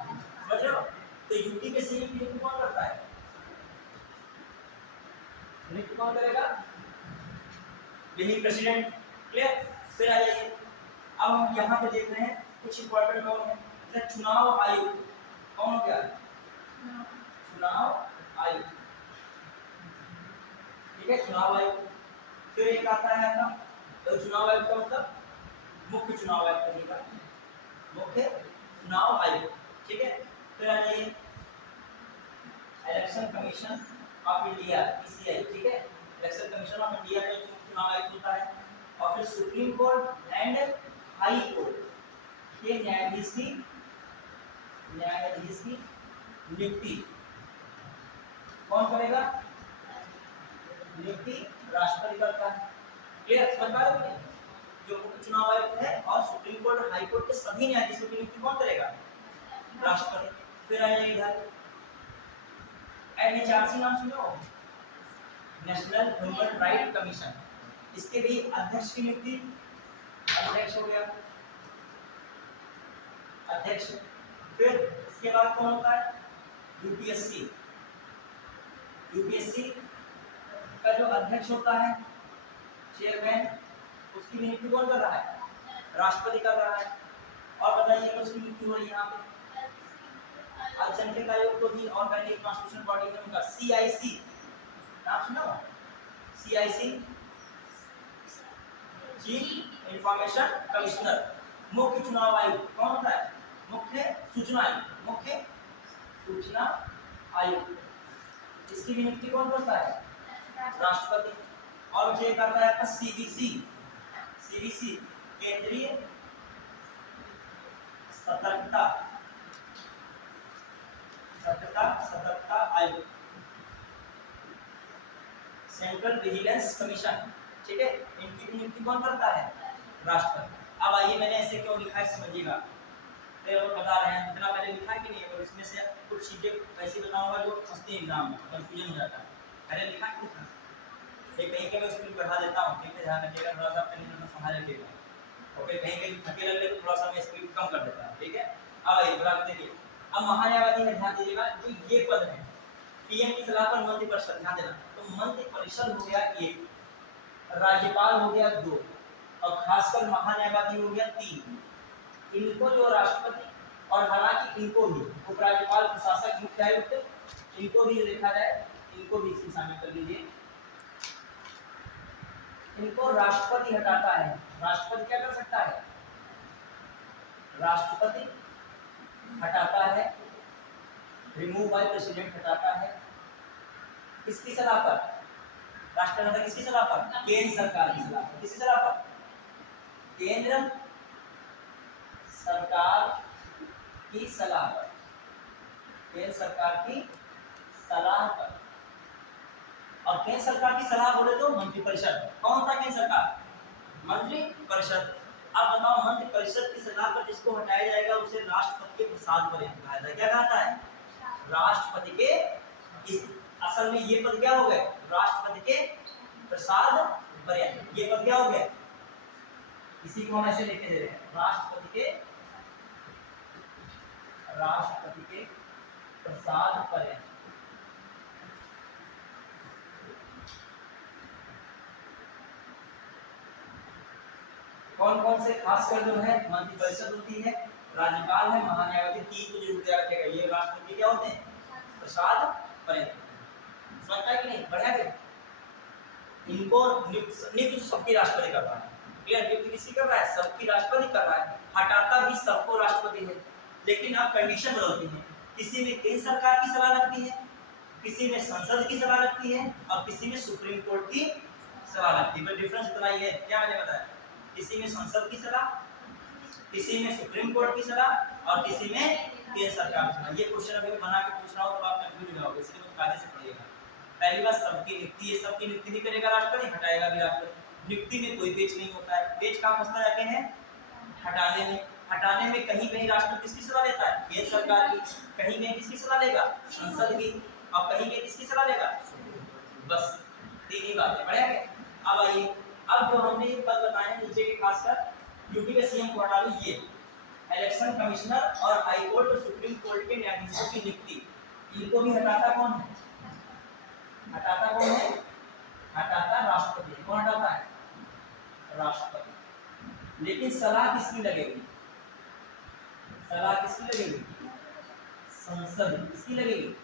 समझ रहे हो? तो यूपी के सीएम की नियुक्ति कौन करता है? नियुक्ति कौन करेगा? यही प्रेसिडेंट। क्लियर? फिर आ जाइए, अब हम यहाँ पे देख रहे हैं कुछ इंपॉर्टेंट कौन है, जैसे चुनाव आयुक्त। कौन हो गया? चुनाव आयुक्त। ठीक है, चुनाव आयुक्त। फिर एक आता है अपना, तो चुनाव आयुक्त का मतलब मुख्य चुनाव आयुक्त नहीं का, मुख्य चुनाव आयुक्त। ठीक है, फिर आ जाइए election commission of India, ECI. ठीक है, इलेक्शन कमीशन ऑफ इंडिया में चुनाव आयुक्त होता है। और फिर supreme court and high court के न्यायाधीश की नियुक्ति कौन करेगा? नियुक्ति राष्ट्रपति करता है। क्लियर? समझ पा रहे हो? जो मुख्य चुनाव आयुक्त है और सुप्रीम कोर्ट और हाई कोर्ट के सभी न्यायाधीशों की नियुक्ति कौन करेगा? राष्ट्रपति। फिर आ जाइए इधर एनएचआरसी, नाम सुनो, नेशनल ह्यूमन राइट कमीशन। इसके भी अध्यक्ष की नियुक्ति, अध्यक्ष हो गया, अध्यक्ष। फिर इसके बाद कौन होता है? यूपीएससी। यूपीएससी का जो अध्यक्ष होता है, चेयरमैन, उसकी नियुक्ति कौन कर रहा है? राष्ट्रपति कर रहा है। और बताइए उसकी नियुक्ति हो रही है यहाँ पे अल्पसंख्यक आयोग को भी, और पहले कॉन्स्टिट्यूशन बॉडी में उनका सीआईसी, नाम सुना? CIC, chief information commissioner. मुख्य चुनाव आयुक्त कौन होता है? मुख्य सूचना आयुक्त, मुख्य सूचना आयुक्त। इसकी नियुक्ति कौन करता है? राष्ट्रपति। और ये करता है आपका सीबीसी, सीबीसी केंद्रीय सतर्कता आयोग, सेंट्रल विजिलेंस कमीशन। ठीक है, इनकी नियुक्ति कौन करता है? राष्ट्रपति। अब आइए, मैंने ऐसे क्यों लिखा है समझिएगा, तो बता रहे हैं इतना मैंने लिखा है कि नहीं, और इसमें से कुछ चीजें ऐसी बताऊंगा जो फंसती हैं एग्जाम में, कंफ्यूजन हो जाता है। मैंने लिखा है लिखा एक कहीं के मैं स्पीड बढ़ा देता हूँ, ठीक है, ध्यान रखिएगा, थोड़ा सा अपने लिए संभाल रखिएगा। और फिर कहीं कहीं थके लग तो थोड़ा सा मैं स्पीड कम कर देता हूँ। ठीक है, अब आइए बराबर देखिए, अब महान्यायवादी में ध्यान दीजिएगा, जो ये पद है पीएम की सलाह पर मंत्रिपरिषद, ध्यान देना, तो मंत्रिपरिषद हो गया एक, राज्यपाल हो गया दो, और खासकर महान्यायवादी हो गया तीन। इनको जो राष्ट्रपति, और हालांकि इनको भी उपराज्यपाल, प्रशासक, मुख्य आयुक्त, इनको भी देखा जाए, इनको भी इसमें शामिल कर लीजिए। इनको राष्ट्रपति हटाता है। राष्ट्रपति क्या कर सकता है? राष्ट्रपति हटाता है, रिमूव बाय प्रेसिडेंट हटाता है। किसकी सलाह पर? राष्ट्रपति किसकी सलाह पर? केंद्र सरकार की सलाह पर। किसकी सलाह पर? केंद्र सरकार की सलाह पर, केंद्र सरकार की सलाह पर। और केंद्र सरकार की सलाह बोले तो मंत्रिपरिषद। कौन था केंद्र सरकार? मंत्रिपरिषद। अब बताओ, मंत्रिपरिषद की सलाह पर जिसको हटाया जाएगा उसे राष्ट्रपति के प्रसाद पर कहा जाता है। क्या कहता है? राष्ट्रपति के, इस असल में ये पद क्या हो गए? राष्ट्रपति के प्रसाद पर्यंत। ये पद क्या हो गया? इसी को हम ऐसे लिखे दे रहे हैं, राष्ट्रपति के प्रसाद पर्यंत। कौन कौन से खासकर जो है मंत्रिपरिषद होती है, राज्यपाल है, महान्यायवादी, तीन को जरूर याद रखेगा। ये राष्ट्रपति क्या होते हैं? प्रसाद पर्यंत। समझता है कि नहीं? बढ़िया है। इनको नियुक्त सबकी राष्ट्रपति कर रहा है। क्लियर? नियुक्त किसी कर रहा है? सबकी राष्ट्रपति कर रहा है। हटाता भी सबको राष्ट्रपति है। लेकिन अब कंडीशन बदलती है, किसी में केंद्र सरकार की सलाह लगती है, किसी में संसद की सलाह लगती है, और किसी में सुप्रीम कोर्ट की सलाह लगती है। बस डिफरेंस इतना ही है, क्या मैंने बताया, किसी में संसद की सलाह, किसी में सुप्रीम कोर्ट की सलाह और किसी में केंद्र सरकार की सलाह। ये क्वेश्चन अभी मैं बना के पूछ रहा हूँ तो आप कंफ्यूज हो जाओगे, इसलिए कायदे से पढ़िएगा। पहली बात, सबकी नियुक्ति है, सबकी नियुक्ति भी करेगा राष्ट्रपति, हटाएगा भी राष्ट्रपति। नियुक्ति में कोई पेच नहीं होता है, पेच कहाँ फंसता जाते हैं, हटाने में। हटाने में कहीं कहीं राष्ट्रपति किसकी सलाह लेता है, केंद्र सरकार की, कहीं कहीं किसकी सलाह लेगा, संसद की, और कहीं कहीं किसकी सलाह लेगा, बस तीन ही बातें पढ़ेंगे। अब आइए, अब जो हमने ये पद बताए हैं नीचे के, खासकर यूपी के सीएम को हटा दी, ये इलेक्शन कमिश्नर और हाई कोर्ट और सुप्रीम कोर्ट के न्यायाधीशों की नियुक्ति, इनको भी हटाता कौन है, हटाता कौन है, हटाता राष्ट्रपति। कौन हटाता है, राष्ट्रपति। लेकिन सलाह किसकी लगेगी, सलाह किसकी लगेगी, संसद किसकी लगेगी।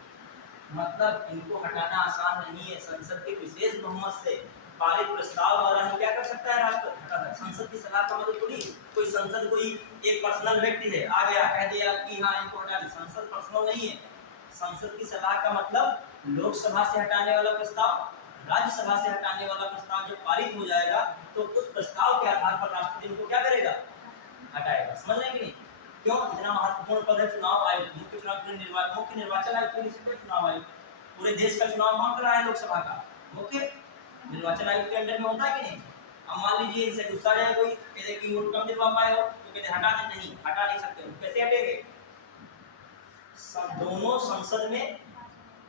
मतलब इनको हटाना आसान नहीं है, संसद के विशेष बहुमत से पारित प्रस्ताव द्वारा ही क्या कर सकता है, राष्ट्रपति हटा सकता है। संसद की सलाह का मतलब थोड़ी कोई संसद कोई एक पर्सनल व्यक्ति है आ गया कह दिया कि हाँ इनको हटा दे, संसद पर्सनल नहीं है। संसद की सलाह का मतलब लोकसभा से हटाने वाला प्रस्ताव, राज्यसभा से हटाने वाला प्रस्ताव जब पारित हो जाएगा तो उस प्रस्ताव के आधार पर राष्ट्रपति उनको क्या करेगा, हटाएगा। समझ रहे हैं कि नहीं, क्यों, इतना महत्वपूर्ण पद है चुनाव आयोग, मुख्य निर्वाचन आयुक्त के चुनाव आयोग। पूरे देश का चुनाव कौन कर रहा है, लोकसभा का मुख्य निर्वाचन आयोग के अंडर में होता है कि नहीं। अब मान लीजिए इनसे गुस्सा जाए कोई, कहते कि वोट कम दिलवा पाए हो तो कहते हटा दे, नहीं हटा नहीं सकते, कैसे हटेंगे, दोनों संसद में,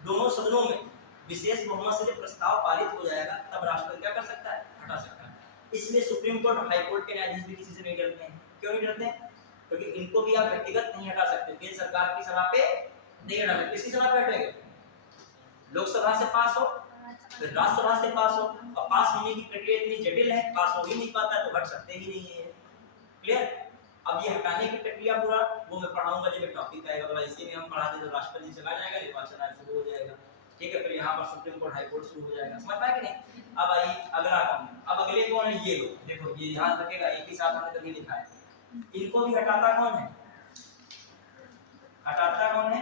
दोनों सदनों में विशेष बहुमत से जब प्रस्ताव पारित हो जाएगा तब राष्ट्रपति क्या कर सकता है, हटा सकता है। इसलिए सुप्रीम कोर्ट और हाई कोर्ट के न्यायाधीश भी किसी से नहीं डरते हैं। क्यों नहीं डरते हैं, क्योंकि इनको भी आप व्यक्तिगत नहीं हटा सकते, केंद्र सरकार की सलाह पे नहीं हटा सकते। किसकी सलाह पे हटेंगे, लोकसभा से पास हो, फिर राज्यसभा से पास हो, और पास होने की प्रक्रिया इतनी जटिल है, पास हो ही नहीं पाता तो हट सकते ही नहीं है। क्लियर। अब ये हटाने की प्रक्रिया पूरा वो मैं पढ़ाऊंगा जब टॉपिक आएगा, तो इसी में हम पढ़ाते तो राष्ट्रपति चला जाएगा, निर्वाचन आयोग शुरू हो जाएगा, ठीक है, फिर यहाँ पर सुप्रीम कोर्ट हाई कोर्ट शुरू हो जाएगा। समझ पाए कि नहीं। अब आइए अगला काम, अब अगले कौन है, ये लोग देखो, ये ध्यान रखेगा, एक ही साथ हमने कभी लिखा है। इनको भी हटाता कौन है, हटाता कौन है,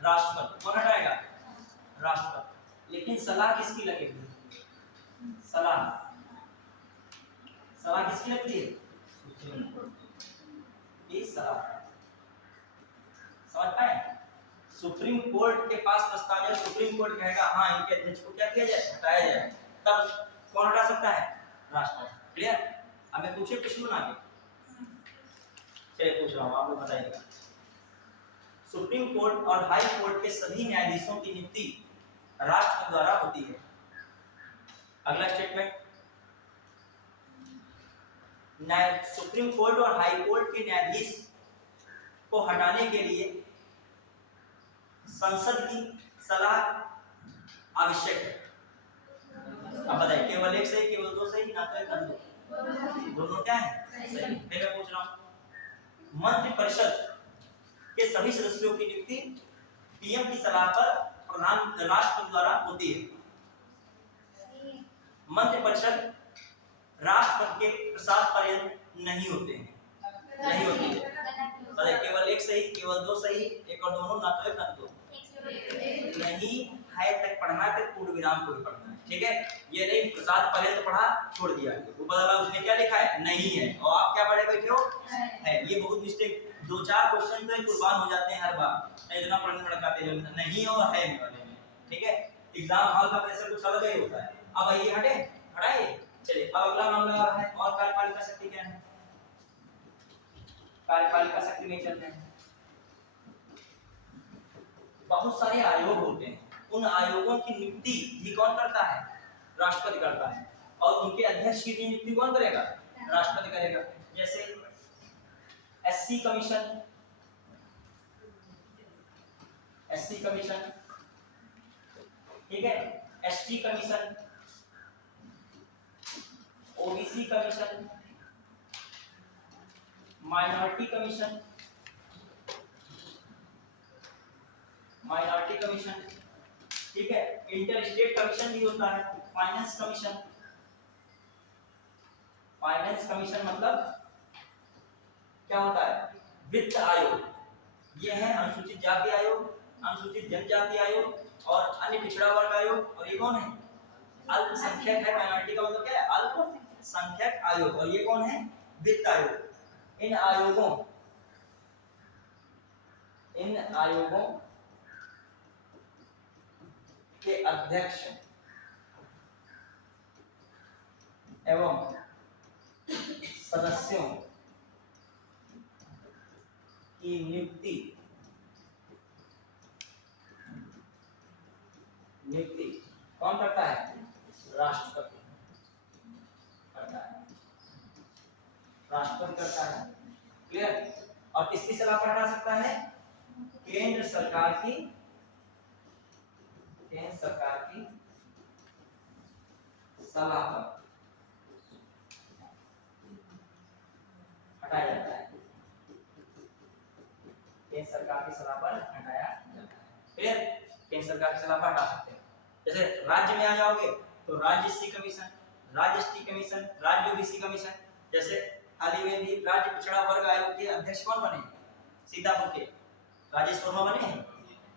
राष्ट्रपति। कौन हटाएगा, राष्ट्रपति। लेकिन सलाह किसकी लगेगी, सलाह, सलाह किसकी लगती है, सुप्रीम कोर्ट की सलाह। समझ पाए, सुप्रीम कोर्ट के पास प्रस्ताव है, सुप्रीम कोर्ट कहेगा हाँ इनके अध्यक्ष को क्या किया जाए, हटाया जाए, तब कौन हटा सकता है, राष्ट्रपति। क्लियर। अब मैं पूछे प्रश्न बना के, चलिए पूछ रहा हूँ, आप लोग बताइएगा। सुप्रीम कोर्ट और हाई कोर्ट के सभी न्यायाधीशों की नियुक्ति राष्ट्रपति द्वारा होती है। अगला स्टेटमेंट, सुप्रीम कोर्ट और हाई कोर्ट के न्यायाधीश को हटाने के लिए संसद की सलाह आवश्यक है। अब बताइए, केवल एक सही, केवल दो सही, ना तो एक ना दो, दोनों क्या है, सही। फिर मैं पूछ रहा हूँ, मंत्रिपरिषद के सभी सदस्यों की नियुक्ति पीएम की सलाह पर प्रधान राष्ट्रपति द्वारा होती है। मंत्रिपरिषद राष्ट्रपति के प्रसाद पर्यंत नहीं होते हैं, नहीं होती है। केवल एक सही, केवल दो सही, एक और दोनों, ना तो एक ना दो, नहीं है तक पढ़ना है, फिर पूर्ण विराम को भी पढ़ना है, ठीक है। ये नहीं प्रसाद पर्यंत पढ़ा छोड़ दिया, वो बदला उसने क्या लिखा है, नहीं है, और आप क्या पढ़े बैठे हो, है। ये बहुत मिस्टेक, दो चार क्वेश्चन तो कुर्बान हो जाते हैं हर बार, इतना पढ़ने भड़काते हैं, नहीं और है वाले में, ठीक है। एग्जाम हॉल का प्रेशर कुछ अलग ही होता है। अब आइए हटे, हटाइए, चलिए। अब अगला मामला है, और कार्यपालिका शक्ति क्या है, कार्यपालिका शक्ति में चलते हैं। बहुत सारे आयोग होते हैं, उन आयोगों की नियुक्ति भी कौन करता है, राष्ट्रपति करता है, और उनके अध्यक्ष की नियुक्ति कौन करेगा, राष्ट्रपति करेगा। जैसे एससी कमीशन, एससी कमीशन, ठीक है, ST commission, OBC commission, minority commission, minority commission, ठीक है, इंटर स्टेट कमीशन भी होता है, फाइनेंस कमीशन। फाइनेंस कमीशन मतलब क्या होता है, वित्त आयोग। ये है अनुसूचित जाति आयोग, अनुसूचित जनजाति आयोग और अन्य पिछड़ा वर्ग आयोग, और ये कौन है, अल्पसंख्यक है, माइनॉरिटी का मतलब क्या है? अल्पसंख्यक आयोग। और ये कौन है? वित्त आयोग। इन आयोगों के अध्यक्ष एवं सदस्यों की नियुक्ति कौन करता है? राष्ट्रपति करता है। राष्ट्रपति करता है। क्लियर? और किसकी सलाह पर हटा सकता है? केंद्र सरकार की सलाह पर हटाया जाता है। केंद्र सरकार की सलाह पर हटाया जाता है। क्लियर? केंद्र सरकार की सलाह पर हटा सकते हैं। जैसे राज्य में आ जाओगे तो राज्य एससी कमीशन, राज्य एसटी कमीशन, राज्य ओबीसी कमीशन। जैसे हाल ही में भी राज्य पिछड़ा वर्ग आयोग के अध्यक्ष कौन बने? सीतापुर के राजेश वर्मा बने हैं।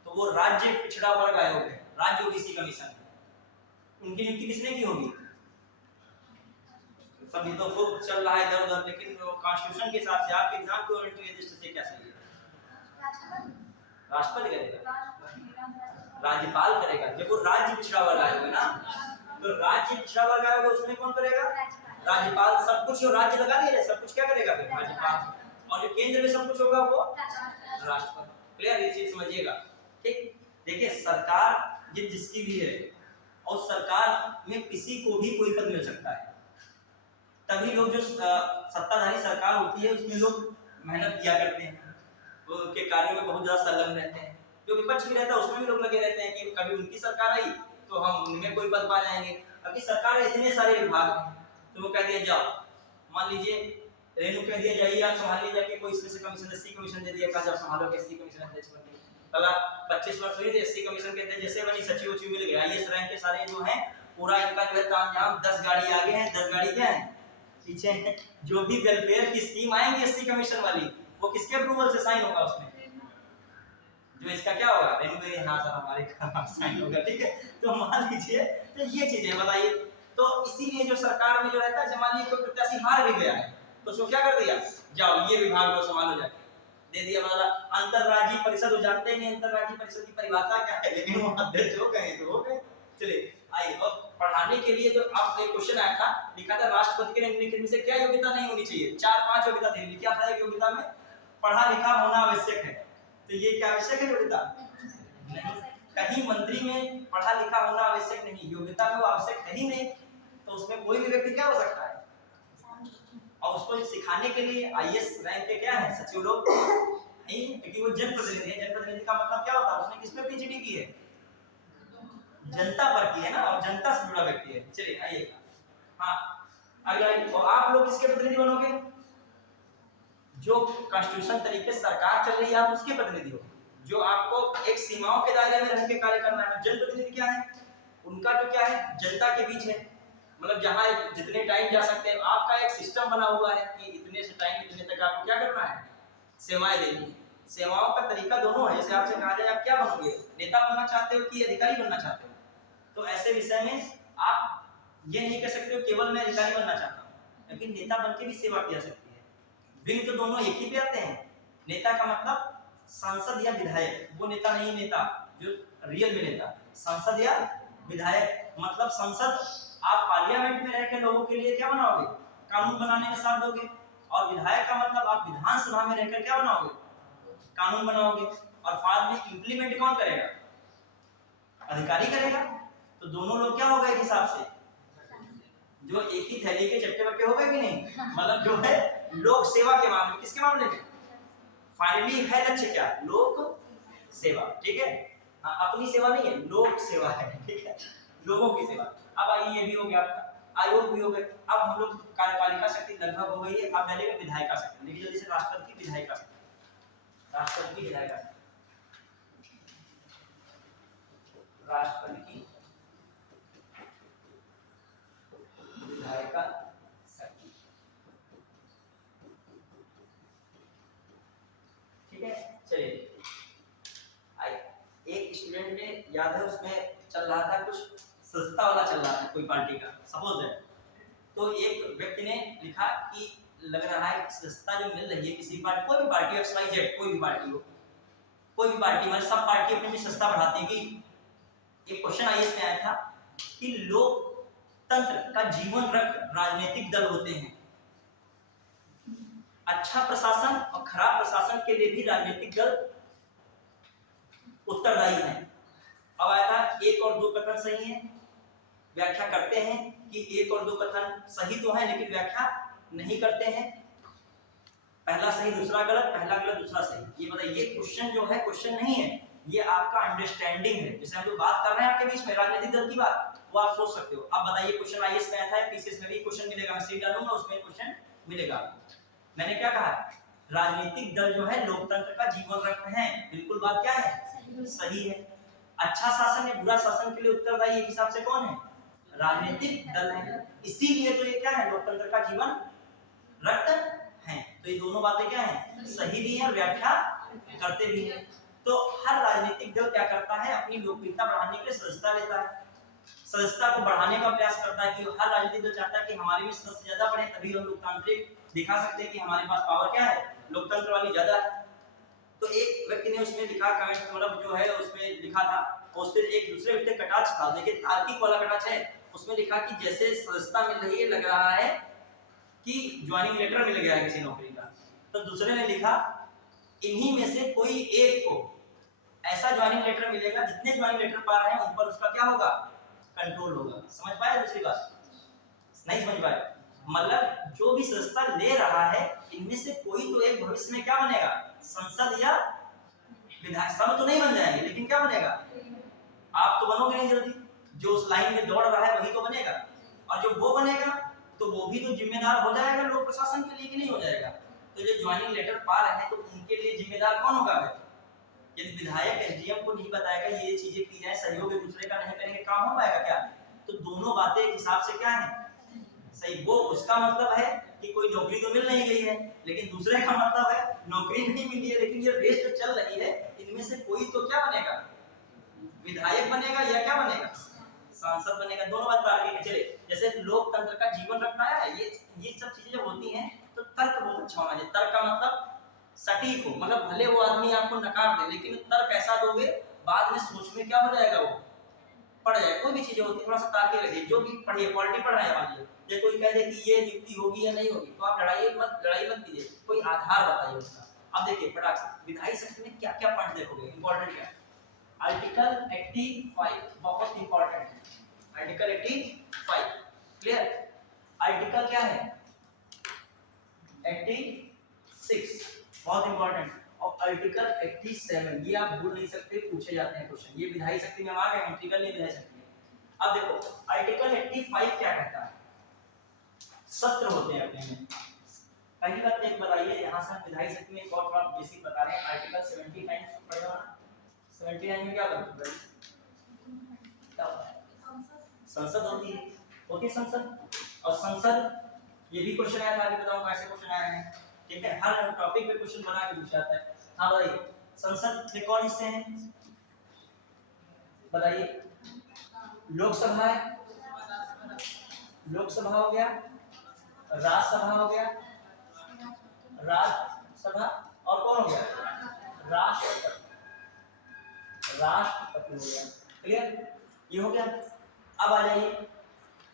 तो वो राज्य पिछड़ा वर्ग आयोग है, राज्य ओबीसी कमीशन। उनकी नियुक्ति किसने की होगी? सभी तो खूब चल रहा है इधर उधर, लेकिन कॉन्स्टिट्यूशन के हिसाब से आपके एग्जाम के ओरिएंटेड दृष्टि से क्या सही है? राष्ट्रपति करेगा, राज्यपाल करेगा। जब वो राज्य पिछड़ा वर्ग आयोग है ना, तो राज्य पिछड़ा वर्ग आयोग है, उसमें कौन करेगा? राज्यपाल। सब कुछ जो राज्य लगा दिया, सब कुछ क्या करेगा फिर? राज्यपाल। और जो केंद्र में सब कुछ होगा वो राष्ट्रपति। क्लियर? ये चीज समझिएगा। ठीक? देखिए सरकार जिसकी भी है, और सरकार में किसी को भी कोई पद मिल सकता है। तभी लोग जो सत्ताधारी सरकार होती है उसमें लोग मेहनत किया करते हैं, वो उनके कार्यों में बहुत ज्यादा संलग्न रहते हैं। जो विपक्ष भी रहता है उसमें भी लोग लगे रहते हैं कि कभी उनकी सरकार आई तो हम उनमें कोई पद पा जाएंगे। अभी सरकार इतने सारे विभाग हैं तो वो कह दिया जाओ, मान लीजिए रेणु कह दिया जाइए आप संभाल लीजिए, कि कोई इसमें से कमीशन एससी कमीशन दे दिया, कहा जाओ संभालो एससी कमीशन अध्यक्ष बन गए। कल 25 वर्ष हुई थी एससी कमीशन के अध्यक्ष जैसे बनी, सचिव उचिव मिल गया। आईएएस रैंक के सारे जो हैं पूरा इनका जो है तामझाम, 10 गाड़ी आगे हैं, 10 गाड़ी क्या है पीछे है। जो भी वेलफेयर की स्कीम आएंगी एससी कमीशन वाली, वो किसके अप्रूवल से साइन होगा उसमें? जो इसका क्या होगा? रेणु के हां सर हमारे साइन होगा। ठीक है? तो मान लीजिए तो ये चीजें बताइए। तो इसीलिए जो सरकार में जो रहता है, मान लीजिए कोई प्रत्याशी हार भी गया है तो उसको क्या कर दिया, जाओ ये विभाग लो संभालो, जाके दे दिया। मतलब अंतरराज्यीय परिषद, वो जानते नहीं अंतरराज्यीय परिषद की परिभाषा क्या है, लेकिन वो अध्यक्ष हो गए तो हो गए। चलिए आइए, और पढ़ाने के लिए जो आप एक क्वेश्चन आया था, लिखा था राष्ट्रपति के निम्नलिखित में से क्या योग्यता नहीं होनी चाहिए? 4-5 योग्यता थी। क्या था योग्यता में? पढ़ा लिखा होना आवश्यक है। तो ये क्या आवश्यक है योग्यता? नहीं। कहीं मंत्री में पढ़ा लिखा होना आवश्यक नहीं, योग्यता में वो आवश्यक है ही नहीं, तो उसमें कोई भी व्यक्ति क्या हो सकता है? और उसको सिखाने के लिए आईएएस रैंक के क्या है सचिव लोग नहीं, क्योंकि वो जनप्रतिनिधि है। जनप्रतिनिधि का मतलब क्या होता है? उसने किस पे पीएचडी की है? जनता पर की है ना, और जनता से जुड़ा व्यक्ति है। चलिए आइए, हाँ अगला, तो आप लोग किसके प्रतिनिधि बनोगे? जो कॉन्स्टिट्यूशन तरीके सरकार चल रही है आप उसके प्रतिनिधि हो, जो आपको एक सीमाओं के दायरे में रह के कार्य करना है। जनप्रतिनिधि क्या है? उनका जो क्या है, जनता के बीच है, मतलब जहां जितने टाइम जा सकते हैं। आपका एक सिस्टम बना हुआ है कि इतने से टाइम इतने तक आपको क्या करना है, सेवाएं देनी है। सेवाओं का तरीका दोनों है। जैसे आपसे कहा जाए आप क्या बनोगे, नेता बनना चाहते हो कि अधिकारी बनना चाहते हो, तो ऐसे विषय में आप ये नहीं कह सकते हो केवल मैं अधिकारी बनना चाहता हूँ, लेकिन नेता बन के भी सेवा की जा सकती है। विंग तो दोनों एक ही पे आते हैं। नेता का मतलब सांसद या विधायक, वो नेता नहीं, नेता जो रियल में नेता। सांसद या विधायक मतलब संसद, आप पार्लियामेंट में रहकर लोगों के लिए क्या बनाओगे, कानून बनाने में साथ दोगे। और विधायक का मतलब आप विधानसभा में रहकर क्या बनाओगे, कानून बनाओगे। और बाद में इंप्लीमेंट कौन करेगा, अधिकारी करेगा। तो दोनों लोग क्या हो गए हिसाब से, जो एक ही थैली के चट्टे बट्टे हो गए कि नहीं। मतलब जो है लोक सेवा के मामले, किसके मामले में फाइनली है लक्ष्य क्या, लोक सेवा। ठीक है, अपनी सेवा नहीं है, लोक सेवा है। ठीक है, लोगों की सेवा। अब आइए ये भी हो गया, आयोग भी हो गए। अब हम लोग कार्यपालिका शक्ति लगभग हो गई है। अब डालेंगे विधायिका शक्ति। देखिए जल्दी से, राष्ट्रपति की विधायिका शक्ति, राष्ट्रपति की विधायिका शक्ति, राष्ट्रपति की विधायिका शक्ति। ठीक है, चलिए एक स्टूडेंट ने याद है उसमें चल रहा था कुछ सस्ता वाला चल रहा है कोई पार्टी का, सपोज है, तो एक व्यक्ति ने लिखा कि लग रहा है सस्ता जो मिल रही है किसी पार्टी, कोई भी पार्टी एक्स वाई जेड, कोई भी पार्टी हो, कोई भी पार्टी, मतलब सब पार्टी अपने में सस्ता बढ़ाती है। कि एक क्वेश्चन आईएएस में आया था कि लोकतंत्र का जीवन रक्त राजनीतिक दल होते हैं, अच्छा प्रशासन और खराब प्रशासन के लिए भी राजनीतिक दल उत्तरदायी है। अब आया था एक और दो कथन सही है, व्याख्या करते हैं कि एक और दो कथन सही तो है लेकिन व्याख्या नहीं करते हैं, पहला सही दूसरा गलत, पहला गलत दूसरा सही। ये बताइए, ये क्वेश्चन जो है क्वेश्चन नहीं है, ये आपका अंडरस्टैंडिंग है। जैसे हम जो बात कर रहे हैं आपके बीच में राजनीतिक दल की बात, वो आप सोच सकते हो। अब बताइए, क्वेश्चन आईएएस में आया था, पीसीएस में भी क्वेश्चन मिलेगा, मैं सीट डालूंगा उसमें क्वेश्चन मिलेगा। मैंने क्या कहा, राजनीतिक दल जो है लोकतंत्र का जीवन रक्त है, बिल्कुल बात क्या है, सही है। अच्छा शासन या बुरा शासन के लिए उत्तरदायी एक हिसाब से कौन है, राजनीतिक दल है, इसीलिए तो ये क्या है, लोकतंत्र का जीवन रक्त है। तो ये दोनों बातें क्या है, सही भी है और व्याख्या करते भी हैं। तो हर राजनीतिक दल क्या करता है, अपनी लोकप्रियता बढ़ाने के लिए सदस्यता लेता है, सदस्यता को बढ़ाने का प्रयास करता है। कि हर राजनीतिक दल चाहता है कि हमारे में सदस्य ज्यादा बढ़े, तभी हम लोकतांत्रिक दिखा सकते हैं कि हमारे पास पावर क्या है, लोकतंत्र वाली ज्यादा है। तो एक व्यक्ति ने उसमें लिखा, कमेंट मतलब जो है उसमें लिखा था, और उस पर एक दूसरे व्यक्ति कटाक्ष था, देखिए तार्किक वाला कटाक्ष है, उसमें लिखा कि जैसे सदस्यता मिल रही है, लग रहा है कि ज्वाइनिंग लेटर मिल गया है किसी नौकरी का। तो दूसरे ने लिखा इन्हीं में से कोई एक को ऐसा ज्वाइनिंग लेटर मिलेगा, जितने ज्वाइनिंग लेटर पा रहे हैं उन पर उसका क्या होगा, कंट्रोल होगा। समझ पाए दूसरी बात, नहीं समझ पाए, मतलब जो भी सदस्यता ले रहा है इनमें से कोई तो एक भविष्य में क्या बनेगा, संसद या विधानसभा तो नहीं बन जाएंगे, लेकिन क्या बनेगा, आप तो बनोगे नहीं जल्दी, जो उस लाइन में दौड़ रहा है वही तो बनेगा, और जो वो बनेगा तो वो भी तो जिम्मेदार हो जाएगा लोक प्रशासन के लिए, कि नहीं हो जाएगा। तो जो ज्वाइनिंग लेटर पा रहे हैं तो उनके लिए जिम्मेदार कौन होगा, यदि विधायक एसडीएम को नहीं बताएगा ये चीजें की जाए, सहयोग एक दूसरे का नहीं करेंगे, काम हो पाएगा क्या। तो दोनों बातें एक हिसाब से क्या है, सही। वो उसका मतलब है कि कोई नौकरी तो मिल नहीं गई है, लेकिन दूसरे का मतलब है नौकरी नहीं मिली है, लेकिन ये रेस जो चल रही है इनमें से कोई तो क्या बनेगा, विधायक बनेगा या क्या बनेगा, सांसद बनेगा। दोनों बात आगे के चले, जैसे लोकतंत्र का जीवन रखना है, ये सब चीजें जब होती हैं तो तर्क बहुत अच्छा होना चाहिए। तर्क का मतलब सटीक हो, मतलब भले वो आदमी आपको नकार दे, लेकिन तर्क ऐसा दोगे बाद में सोच में क्या हो जाएगा, वो पढ़ जाए। कोई भी चीज होती है थोड़ा सा ताके लगे, जो भी पढ़िए, पॉलिटी पढ़ रहे हैं मान लीजिए, ये कोई कह दे कि ये नियुक्ति होगी या नहीं होगी, तो आप लड़ाई मत कीजिए, कोई आधार बताइए उसका। अब देखिए फटाक से विधायी शक्ति में क्या क्या पॉइंट देखोगे, इंपॉर्टेंट क्या है, आर्टिकल 85 बहुत इंपॉर्टेंट है, आर्टिकल 85 क्लियर। आर्टिकल क्या है, 86 बहुत इंपॉर्टेंट, और आर्टिकल 87 ये आप भूल नहीं सकते, पूछे जाते हैं क्वेश्चन। ये विधायी शक्ति में आ गए, आर्टिकल नहीं विधायी शक्ति में। अब देखो आर्टिकल 85 क्या कहता है, सत्र होते हैं अपने में। पहली बात एक बताइए, यहाँ से हम विधायी शक्ति में एक और थोड़ा बेसिक बता रहे हैं, आर्टिकल 79 पढ़े हो ना, 79 में क्या करते हैं, संसद होती है संसद, और संसद ये भी क्वेश्चन आया था, अभी बताऊं कैसे क्वेश्चन आए हैं, ठीक है, हर टॉपिक पे क्वेश्चन बना के पूछा जाता है। हाँ बताइए, संसद में कौन हिस्से हैं, बताइए, लोकसभा है, लोकसभा हो गया, राज्यसभा हो गया, राज्यसभा, और कौन हो गया, राष्ट्रपति हो गया, क्लियर, ये हो गया। अब आ जाइए,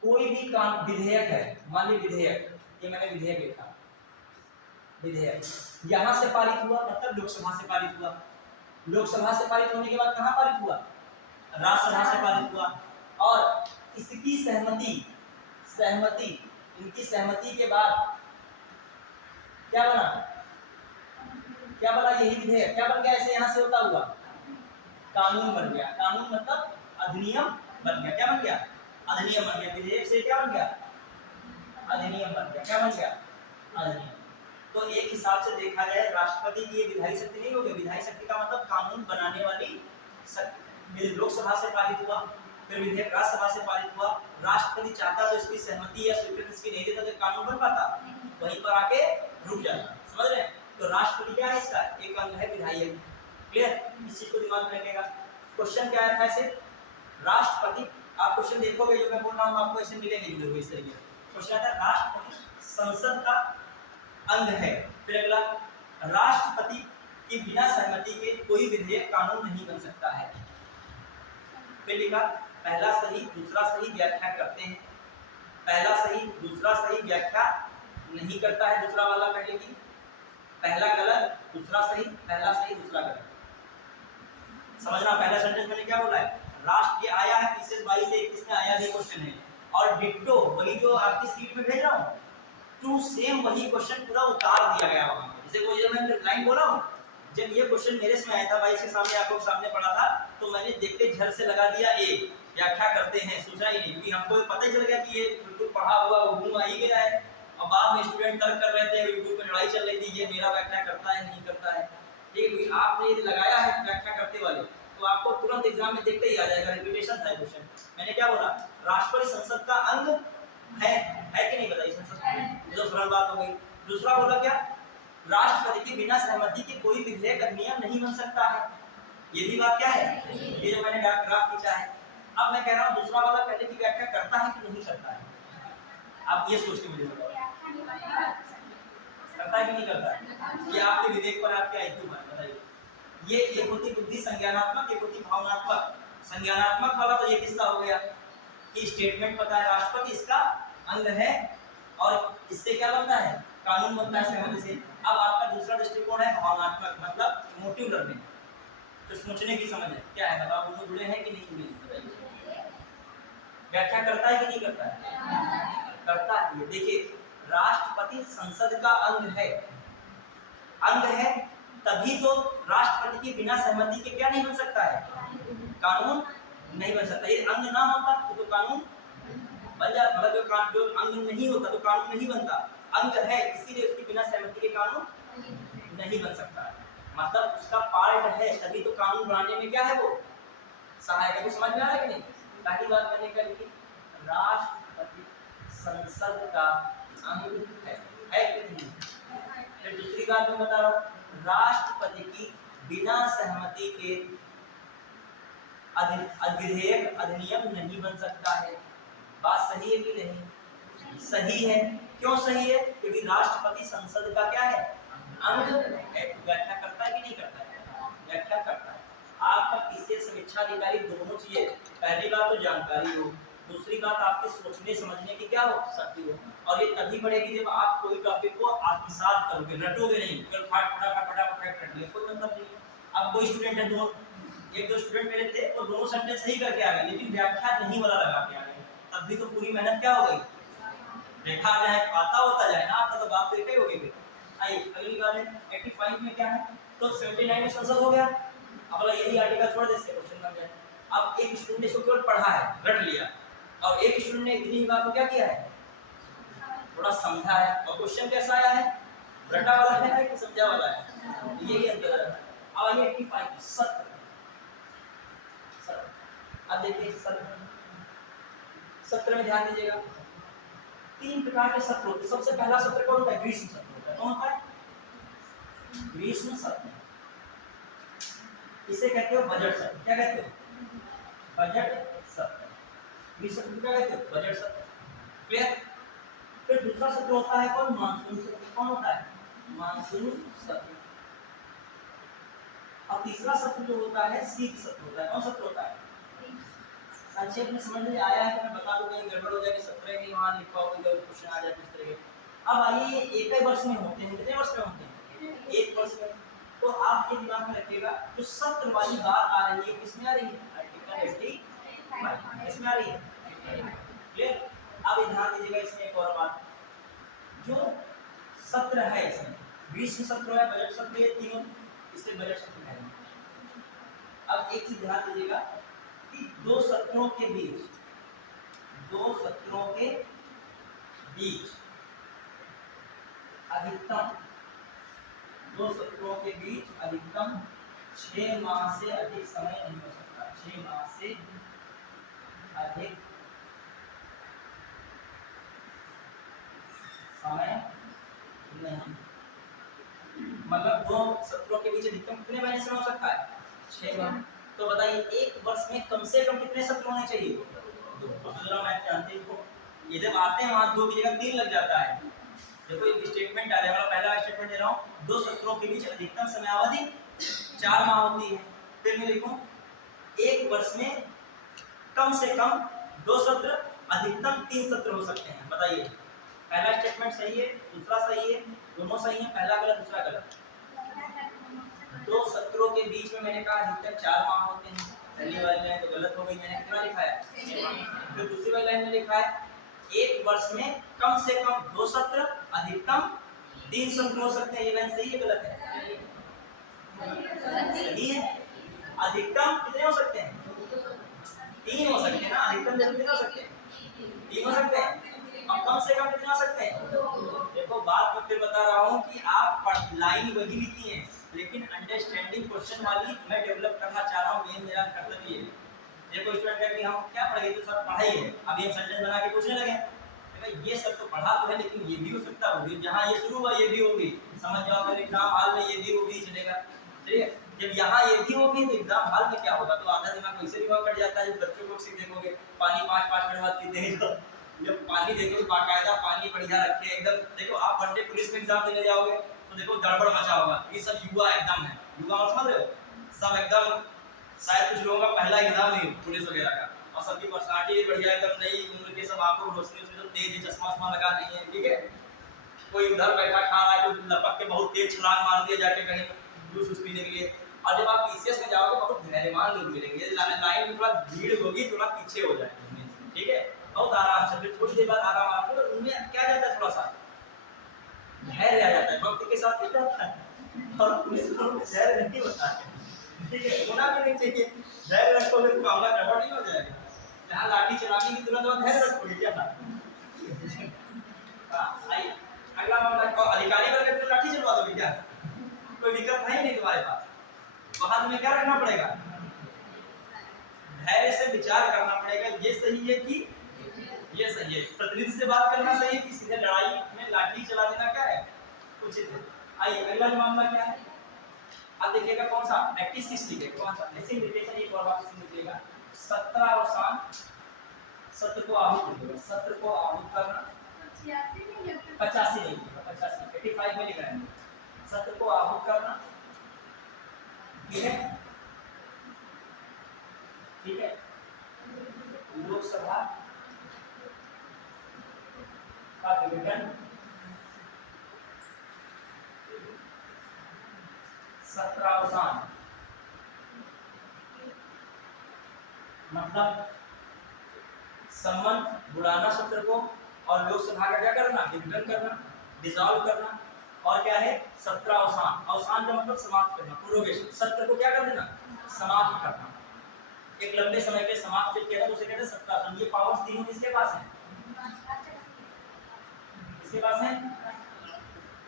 कोई भी काम, विधेयक है, मान लीजिए विधेयक, ये मैंने विधेयक लिखा, विधेयक यहां से पारित हुआ, मतलब लोकसभा से पारित हुआ, लोकसभा से पारित होने के बाद कहां पारित हुआ, राज्यसभा से पारित हुआ, और इसकी सहमति इनकी सहमति के बाद क्या बना यही विधेयक क्या बन गया, ऐसे यहां से होता हुआ कानून बन गया, कानून मतलब अधिनियम बन गया, क्या बन गया, अधिनियम बन गया, विधेयक से क्या बन गया, अधिनियम बन गया, क्या बन गया, अधिनियम। तो एक हिसाब से देखा जाए राष्ट्रपति की ये विधायी शक्ति नहीं होगी, विधायी शक्ति का मतलब कानून बनाने वाली शक्ति। लोकसभा से पारित हुआ, फिर विधेयक राज्यसभा से पारित हुआ, राष्ट्रपति चाहता तो इसकी सहमति या स्वीकृति इसकी नहीं देता तो कानून बन पाता, वहीं पर आके रुक जाता, समझ रहे हैं। तो राष्ट्रपति क्या है, इसका एक अंग है विधायी अंग, क्लियर, इस चीज को दिमाग में रखिएगा। क्वेश्चन क्या आया था ऐसे, राष्ट्रपति आप क्वेश्चन देखोगे जो मैं बोल रहा हूँ आपको ऐसे मिलेंगे जुड़े हुए इस तरीके से। क्वेश्चन आता है राष्ट्रपति संसद का अंग है। फिर अगला, राष्ट्रपति की बिना सहमति के कोई विधेयक कानून नहीं बन सकता है। फिर लिखा, पहला सही दूसरा सही व्याख्या करते हैं। पहला सही दूसरा सही व्याख्या नहीं करता है दूसरा वाला पहले की। पहला गलत दूसरा सही, पहला सही दूसरा गलत। समझना, पहला सेंटेंस मैंने क्या बोला है, राष्ट्र ये आया है 30 से 22 से 21 में आया ये क्वेश्चन है, और डिट्टो वही जो आपकी सीट में भेज रहा हूँ टू सेम वही क्वेश्चन पूरा उतार दिया गया वहां पे। जैसे वो जो मैं लाइन बोला हूँ, जब ये क्वेश्चन मेरे से आया था 22 के सामने आपको सामने पड़ा था, तो मैंने देखते झर से लगा दिया ए व्याख्या करते हैं, सोचा ही नहीं, क्योंकि हमको पता ही चल गया कि ये बिल्कुल पढ़ा हुआ उर्दू आ ही गया है। और बाद में स्टूडेंट तर्क कर रहे थे, यूट्यूब पे लड़ाई चल रही थी, ये मेरा व्याख्या करता है नहीं करता है। ठीक है, आपने ये लगाया है व्याख्या करते वाले, तो आपको तुरंत एग्जाम में देखते ही आ जाएगा, रिपीटेशन था क्वेश्चन। मैंने क्या बोला, राष्ट्रपति संसद का अंग है कि नहीं बताइए, संसद जो सरल बात हो गई। दूसरा बोला क्या, राष्ट्रपति की बिना सहमति के कोई विधेयक अधिनियम नहीं बन सकता है। ये भी बात क्या है, ये जो मैंने ग्राफ खींचा है। अब मैं कह रहा हूँ दूसरा वाला पहले की व्याख्या करता है कि नहीं करता है, आप ये सोच के मुझे बताओ, करता है कि नहीं करता है। ये आपके विवेक पर, आपके आईक्यू पर बताइए। ये एक होती बुद्धि संज्ञानात्मक, एक होती भावनात्मक। संज्ञानात्मक वाला तो ये किस्सा हो गया कि स्टेटमेंट पता है राष्ट्रपति इसका अंग है, और इससे क्या बनता है, कानून बनता है सहमति से। अब आपका दूसरा दृष्टिकोण है भावनात्मक, मतलब इमोटिव लर्निंग, तो सोचने की समझ है। क्या है बताओ, दोनों जुड़े हैं कि नहीं जुड़े, बताइए। व्याख्या करता है कि नहीं करता है, करता है। ये देखिए, राष्ट्रपति संसद का अंग है, अंग है तभी तो राष्ट्रपति की बिना सहमति के क्या नहीं बन सकता है, कानून नहीं बन सकता। ये अंग ना होता तो कानून बन जाता, मतलब जो अंग नहीं होता तो कानून नहीं बनता। अंग है इसीलिए उसकी बिना सहमति के कानून नहीं बन सकता है, मतलब उसका पार्ट है तभी तो कानून बनाने में क्या है वो सहायक है। समझ में आ रहा है कि नहीं। पहली बात मैंने क्या लिखी, राष्ट्रपति संसद का अंग है कि नहीं। फिर दूसरी बात मैं बता रहा हूँ, राष्ट्रपति की बिना सहमति के विधेयक अधिनियम नहीं बन सकता है। बात सही है कि नहीं, सही है। क्यों सही है, क्योंकि राष्ट्रपति संसद का क्या है, अंग है। व्याख्या करता है कि नहीं करता है, व्याख्या करता है। आपका पीसीएस समीक्षा अधिकारी दोनों चीजें, पहली बात तो जानकारी हो, दूसरी बात आपके सोचने समझने की क्या हो, शक्ति हो। और ये तभी बढ़ेगी जब आप कोई टॉपिक को आत्मसात करोगे, रटोगे नहीं, फटाफट रट लिया, कोई मतलब नहीं। अब कोई स्टूडेंट है, दो एक दो स्टूडेंट मेरे थे, वो दोनों सेंटेंस सही करके आ गए, लेकिन व्याख्या नहीं वाला लगा के आ गए, तब भी तो पूरी मेहनत क्या हो गई, देखा जाए आता होता जाए ना, आपका तो बात तो एक ही हो गई। आइए अगली बात है 85 में क्या है, तो 79 में संसद हो गया। अब अगर यही आर्टिकल छोड़ देते क्वेश्चन बन जाए। अब एक स्टूडेंट ने इसको केवल पढ़ा है, रट लिया, और एक स्टूडेंट ने इतनी बात को क्या किया है, थोड़ा समझा है, और क्वेश्चन कैसा आया है, रटा वाला है कि समझा वाला है, यही अंतर है। अब आइए 85 सत्र। अब देखिए सत्र में ध्यान दीजिएगा, तीन प्रकार के सत्र होते हैं। सबसे पहला सत्र कौन होता है, ग्रीष्म सत्र होता है। कौन होता है, ग्रीष्म सत्र। इसे कहते हो बजट सत्र। क्या कहते हो, बजट सत्र। ग्रीष्म सत्र क्या कहते हो, बजट सत्र। क्लियर। फिर दूसरा सत्र होता है कौन, मानसून सत्र। कौन होता है, मानसून सत्र। और तीसरा सत्र जो होता है शीत सत्र होता है। कौन सत्र होता है, संक्षेप में समझ में आया है तो मैं बता दूंगा, गड़बड़ हो जाएगी, 17 की वहां लिखा होगा, क्वेश्चन आ जाए इस तरह के। अब आइए एक ही वर्ष में होते हैं, कितने वर्ष में होते हैं, एक वर्ष में। तो आप ये दिमाग में रखिएगा, जो सत्र वाली बात आ रही है किसमें आ रही है, आर्टिकल 85 इसमें आ रही है। क्लियर। अब ध्यान दीजिएगा, इसमें एक और बात, जो सत्र है इसमें ग्रीष्म सत्र है, बजट सत्र, ये तीनों इसे बजट सत्र है। अब एक चीज ध्यान दीजिएगा कि दो सत्रों के बीच अधिकतम 6 माह से अधिक समय नहीं हो सकता। 6 माह से अधिक समय नहीं, मतलब दो सत्रों के बीच अधिकतम कितने महीने से हो सकता है, 6 माह। तो बताइए एक वर्ष में कम से कम कितने सत्र होने चाहिए, दो। अब जरा मैथ जानते हो, ये जब आते हैं वहाँ 2 की जगह 3 लग जाता है। देखो एक स्टेटमेंट आ रहा है, पहला स्टेटमेंट दे रहा हूँ, 2 सत्रों के बीच अधिकतम समयावधि 4 माह होती है। फिर मैं लिखूं 1 वर्ष में कम से कम 2 सत्र, अधिकतम 3 सत्र हो सकते हैं। बताइए पहला स्टेटमेंट सही है, दूसरा सही है, दोनों सही है, पहला गलत दूसरा गलत। 2 सत्रों के बीच में मैंने कहा अधिकतम 4 माह होते हैं, पहली वाली लाइन तो गलत हो गई, मैंने कितना लिखा है 6 माह। फिर दूसरी वाली लाइन में लिखा है 1 वर्ष में कम से कम 2 सत्र, अधिकतम 3 सत्र हो सकते हैं। ये लाइन सही है गलत है? सही है। अधिकतम कितने हो सकते हैं? 3 हो सकते हैं ना, अधिकतम कितने हो सकते हैं? 3 हो सकते हैं। और कम से कम कितने हो सकते हैं? देखो बात मैं फिर बता रहा हूँ कि आप लाइन वही लिखी है, लेकिन अंडरस्टैंडिंग क्वेश्चन वाली मैं डेवलप करना चाह रहा हूँ, ये मेरा कर्तव्य है। देखो स्टूडेंट है कि हम क्या पढ़ाई, तो सर पढ़ाई है, अभी हम सेंटेंस बना के पूछने लगे ये सब तो पढ़ा तो है, लेकिन ये भी हो सकता होगी, जहाँ ये शुरू हुआ ये भी होगी, समझ जाओ अगर एग्जाम हॉल में ये भी होगी चलेगा, ठीक है। जब यहाँ ये भी होगी तो एग्जाम हॉल में क्या होगा, तो आधा दिमाग वैसे भी कट जाता है। जब बच्चों को सीख देखोगे पानी 5-5 मिनट बाद पीते हैं, जब पानी देखोगे बाकायदा पानी बढ़िया रखे एकदम। देखो आप वनडे पुलिस में एग्जाम देने जाओगे तो देखो गड़बड़ मचा होगा, ये सब युवा एकदम है, युवा समझ रहे हो, सब एकदम शायद कुछ लोगों का पहला एग्जाम नहीं पुलिस वगैरह का, और सबकी पर्सनालिटी बढ़िया एकदम नई उम्र के, सब आपको रोशनी उसमें तेज चश्मा वश्मा लगा नहीं है, ठीक है। कोई उधर बैठा खा रहा है, कोई लपक के बहुत तेज छलांग मार दिया जाके कहीं जूस उस पीने के लिए। और जब आप पीसीएस में जाओगे बहुत धैर्यवान लोग मिलेंगे, लाइन में थोड़ा भीड़ होगी, थोड़ा पीछे हो जाएंगे, ठीक है, बहुत आराम से, फिर थोड़ी देर बाद आराम आते हैं, उनमें क्या जाता है थोड़ा सा धैर्य आ जाता है, वक्त के साथ क्या होता है, और पुलिस लोगों में धैर्य नहीं होता है, ठीक है, होना भी नहीं चाहिए। धैर्य रखोगे तो मामला गड़बड़ नहीं हो जाएगा, जहाँ लाठी चलाने की तुरंत बाद धैर्य रखोगे क्या था। आइए अगला मामला, अधिकारी वर्ग तो लाठी चलवा दोगे क्या, कोई विकल्प है ही नहीं तुम्हारे पास, वहां तुम्हें क्या रखना पड़ेगा, धैर्य से विचार करना पड़ेगा, ये सही है कि ये सही है, प्रतिनिधि से बात करना सही है कि सीधे लड़ाई में लाठी चला देना क्या है उचित है। आइए अगला मामला क्या है, अब देखिएगा कौन सा प्रैक्टिस 6 लिखे, कौन सा ऐसे लिखिएगा, ये फॉर्मूला से लिखिएगा 17 अवसान सत्र को आहूत लिखिएगा, सत्र को आहूत करना 85 नहीं लिखिएगा, 85 में लिख रहे हैं, सत्र को आहूत करना, ठीक है, ठीक है। लोकसभा का विघटन, सत्रावसान मतलब संबंध बुलाना सत्र को, और लोकसभा का क्या करना, विघटन करना, डिसॉल्व करना, और क्या है सत्रावसान, अवसान का मतलब समाप्त करना, प्रोरोगेशन, सत्र को क्या कर देना, समाप्त करना, एक लंबे समय के समाप्त जब किया था उसे कहते हैं सत्रावसान। ये पावर्स तीनों किसके पास है, किसके पास है,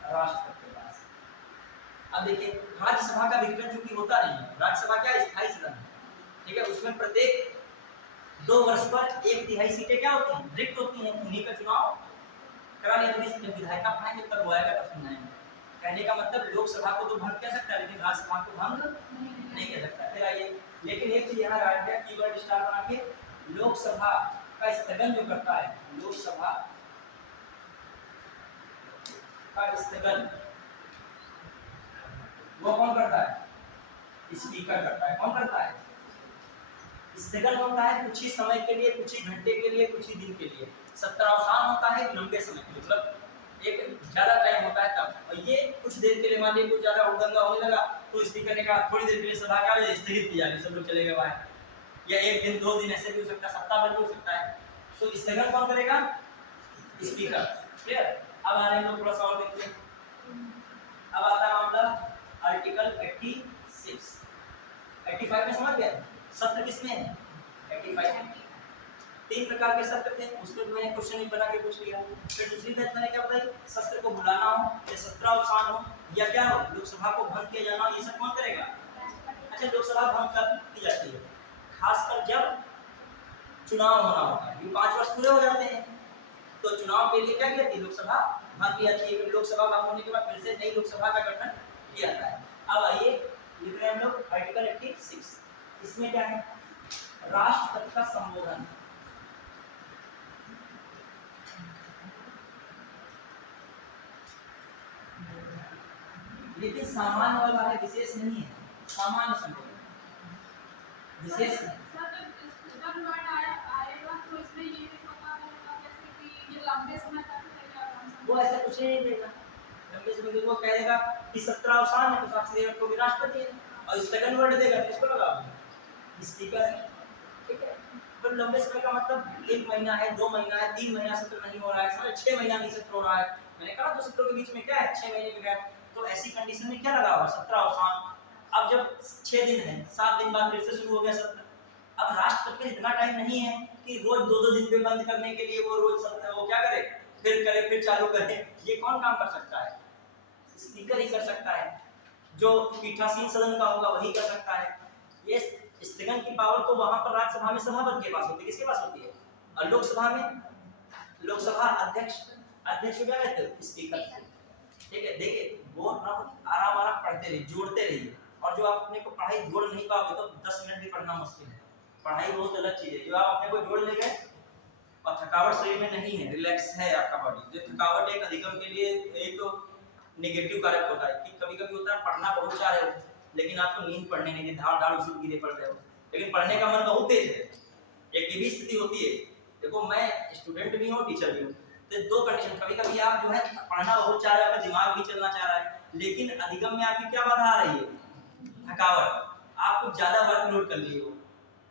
राष्ट्रपति के पास। अब देखिए राज्यसभा का विघटन चूंकि होता नहीं है, राज्यसभा क्या स्थायी सदन है, ठीक है, उसमें प्रत्येक 2 वर्ष पर 1/3 सीटें क्या होती हैं, रिक्त होती हैं, उन्हीं का चुनाव करा लिया। तो जब विधायक पाएंगे तब वो आएगा तब सुनाएंगे। कहने का मतलब लोकसभा को तो भंग कह सकता है, लेकिन राज्यसभा को भंग नहीं कह सकता। फिर आइए, लेकिन एक चीज यहाँ याद रखिए, कीवर्ड स्टार बना के, लोकसभा का स्थगन जो करता है, लोकसभा का स्थगन वो कौन करता है, स्पीकर करता है। कौन करता है, स्थगन होता है कुछ ही समय के लिए, कुछ ही घंटे के लिए, कुछ ही दिन के लिए। सत्रावसान होता है लंबे समय के लिए, मतलब एक ज्यादा टाइम होता है तब, और ये कुछ देर के लिए, मान लीजिए कुछ ज्यादा हुड़दंगा होने लगा तो स्पीकर ने कहा थोड़ी देर के लिए सभा का स्थगित की जाएगी, सब लोग चले गए बाहर, या 1 दिन 2 दिन ऐसे भी हो सकता है, सप्ताह भर भी हो सकता है। तो स्थगन कौन करेगा, स्पीकर। क्लियर। अब आ रहे हैं लोग थोड़ा सा और देखते हैं। अब आता है मामला आर्टिकल 86, 85 में समझ गए, सत्र किसमें है, 85 में। 3 प्रकार के सत्र थे, उसमें मैंने क्वेश्चन बना के पूछ लिया। फिर दूसरी बात मैंने क्या बताई, सत्र को बुलाना हो या सत्रावसान हो या क्या हो, लोकसभा को भंग किया जाना हो, ये सब कौन करेगा। अच्छा, लोकसभा भंग कब की जाती है, खासकर जब चुनाव होना होता है, ये 5 वर्ष पूरे हो जाते हैं, तो चुनाव के लिए क्या किया थी, लोकसभा भंग की जाती है। फिर लोकसभा भंग होने के बाद फिर से नई लोकसभा का गठन किया जाता है। अब आइए लिख रहे हैं हम लोग आर्टिकल 86, इसमें क्या है, राष्ट्रपति का संबोधन, लेकिन सामान्य वाला है, विशेष नहीं है। सामान्य संबोधन विशेष सर जब वर्ड आएगा तो इसमें ये भी पता लगेगा जैसे कि ये लंबे समय तक रहेगा कौन वो ऐसा कुछ नहीं देगा। लंबे समय के वो कहेगा कि 17 अवसान है तो साक्षी देगा को राष्ट्रपति है, और सेकंड वर्ड देगा तो इसको लगाओगे स्पीकर है, ठीक है। पर लंबे समय का मतलब 1 महीना है, 2 महीना है, 3 महीना सत्र नहीं हो रहा है, साढ़े 6 महीना नहीं सत्र हो रहा है। मैंने कहा दो सत्रों के बीच में क्या है, 6 महीने के गैप, तो ऐसी कंडीशन में क्या लगा हुआ 17 अवसान। अब जब 6 दिन है, 7 दिन बाद फिर से शुरू हो गया सत्र। अब राष्ट्रपति में इतना टाइम नहीं है कि रोज 2-2 दिन पे बंद करने के लिए वो रोज सत्र वो क्या करे, फिर करे फिर चालू करे। ये कौन काम कर सकता है, स्पीकर ही कर सकता है। जो पीठासीन सदन का होगा वही कर सकता है। ये स्थगन की पावर तो वहां पर राज्यसभा में सभापति के पास होती है, किसके पास होती है, और लोकसभा में लोकसभा अध्यक्ष क्या कहते हैं, स्पीकर, ठीक है। देखिए वो आराम आराम पढ़ते रहिए, जोड़ते रहिए, और जो आप अपने को पढ़ाई जोड़ नहीं पाओगे तो 10 मिनट भी पढ़ना मुश्किल है। पढ़ाई बहुत अलग चीज है, जो आप अपने को जोड़ ले गए और थकावट शरीर में नहीं है, रिलैक्स है आपका बॉडी। जो थकावट एक अधिगम के लिए एक तो नेगेटिव कारक होता है कि कभी-कभी होता है पढ़ना बहुत चाह रहे हो लेकिन आपको नींद पढ़ने नहीं, धाड़ उसी गिरे पड़ रहे हो, लेकिन पढ़ने का मन बहुत तेज है। एक ये भी स्थिति होती है। देखो मैं स्टूडेंट भी हूँ, टीचर भी हूँ, तो दो कंडीशन, कभी-कभी आप जो है पढ़ना बहुत चाह रहे हो, आपका दिमाग भी चलना चाह रहा है, लेकिन अधिगम में आपकी क्या बाधा आ रही है, थकावट, आपको ज्यादा वर्कलोड कर लिए हो।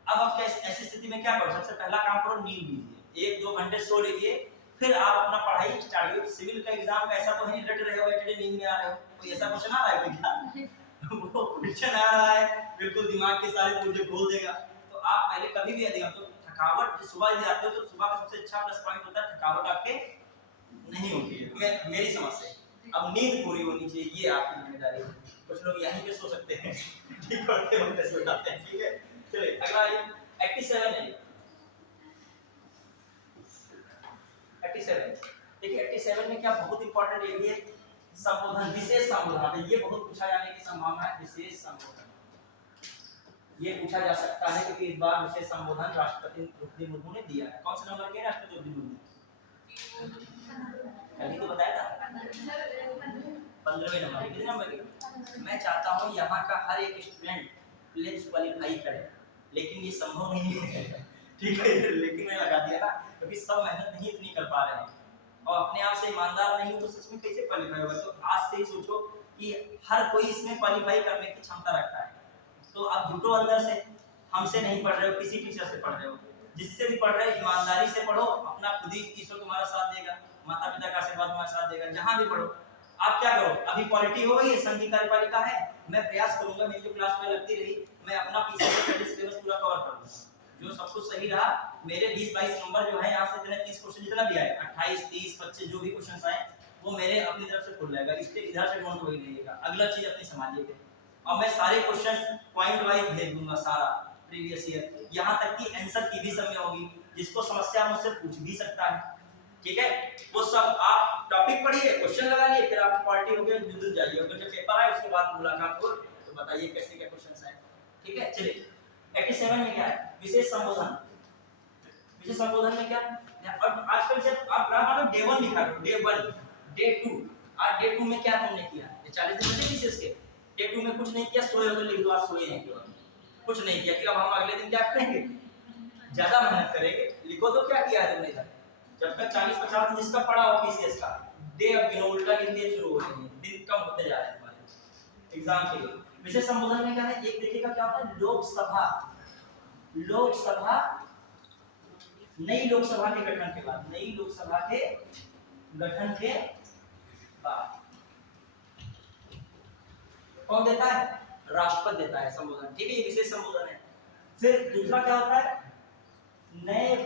अब आप ऐसी स्थिति में क्या करो, सबसे पहला काम करो नींद लीजिए, 1-2 घंटे सो लीजिए, फिर आप अपना पढ़ाई स्टार्ट करिए। सिविल का एग्जाम ऐसा तो है नहीं रट रहे हो बैठे नींद में आ रहे हो, कोई ऐसा क्वेश्चन आ रहा है क्या वो क्वेश्चन आ रहा है बिल्कुल दिमाग के सारे पुर्जे खोल देगा। तो आप पहले कभी भी अधिगम तो थकावट सुबह जाते हो तो सुबह का सबसे अच्छा प्लस पॉइंट होता है थकावट आपके नहीं होती है, मेरी समझ से। अब नींद पूरी होनी चाहिए, ये आपकी जिम्मेदारी है। कुछ लोग यहीं पे सो सकते हैं ठीक पढ़ते वक्त सो जाते हैं, ठीक है। चलिए अगला ये 87 है, 87 देखिए 87 में क्या बहुत इंपॉर्टेंट ये भी है, संबोधन, विशेष संबोधन। ये बहुत पूछा जाने की संभावना है, विशेष संबोधन ये पूछा जा सकता है क्योंकि इस बार विशेष संबोधन राष्ट्रपति द्रौपदी मुर्मू ने दिया है। कौन से नंबर के राष्ट्रपति द्रौपदी मुर्मू, अभी तो बताया था 15वें नंबर, कितने नंबर के। मैं चाहता हूँ यहाँ का हर एक स्टूडेंट प्रीलिम्स क्वालिफाई करे, लेकिन ये संभव नहीं है ठीक है, लेकिन मैं लगा दिया ना क्योंकि सब मेहनत नहीं इतनी कर पा रहे हैं और अपने आप से ईमानदार नहीं हो तो सच में कैसे क्वालिफाई होगा। तो आज से ही सोचो कि हर कोई इसमें क्वालिफाई करने की क्षमता रखता है। तो आप झूठो अंदर से हमसे नहीं पढ़ रहे हो, किसी टीचर से पढ़ रहे हो, जिससे भी पढ़ रहे हो ईमानदारी से पढ़ो, अपना खुद ही ईश्वर तुम्हारा साथ देगा, माता पिता का आशीर्वाद तुम्हारा साथ देगा। जहां भी पढ़ो आप क्या करो, अभी क्वालिटी हो गई है, संघ की कार्यपालिका है, मैं प्रयास करूंगा मेरी जो क्लास में लगती रही मैं अपना पीसीएस सिलेबस पूरा कवर कर दूंगा। जो सब कुछ सही रहा मेरे 20-22 नंबर जो है यहाँ से इतने 30 क्वेश्चन जितना भी आए 28, 30, 25 जो भी क्वेश्चंस आए वो मेरे अपनी तरफ से खुल जाएगा, इसके इधर से डोंट वरी रहिएगा। अगला चीज अपनी समझिए और मैं सारे क्वेश्चंस पॉइंट वाइज भेज दूंगा सारा प्रीवियस ईयर, यहाँ तक कि आंसर की भी समय होगी, जिसको समस्या मुझसे पूछ भी सकता है, ठीक है। वो सब आप टॉपिक पढ़िए, क्वेश्चन लगा लिए, फिर आप पार्टी हो गए दूर जाइए, अगर जब पेपर आए उसके बाद मुलाकात हो तो बताइए कैसे क्या क्वेश्चंस आए, ठीक है। चलिए 87 में क्या है, विशेष संबोधन। विशेष संबोधन में क्या और आजकल जब आप ग्राफ में डे 1 लिखा करो, डे 1, डे 2, आज डे 2 में क्या तुमने किया, ये 40 दिन बचे विशेष के, डे 2 में कुछ नहीं किया, सोए हो तो लिख दो आज सोए हैं, केवल कुछ नहीं किया, कि अब हम अगले दिन क्या करेंगे, ज्यादा मेहनत करेंगे, लिखो तो क्या किया है तुमने इधर। जब तक 40-50 दिन जिसका पढ़ा हो पीसीएस का, डे अब गिनो, उल्टा गिनती शुरू हो रही है, दिन कम होते जा रहे हैं तुम्हारे एग्जाम के लिए। विशेष संबोधन में क्या है, एक देखिएगा क्या होता है, लोकसभा नई लोकसभा के गठन के बाद, नई लोकसभा के गठन के बाद कौन देता है, राष्ट्रपति देता है संबोधन, ठीक है, ये विशेष संबोधन है। फिर दूसरा क्या होता है, नए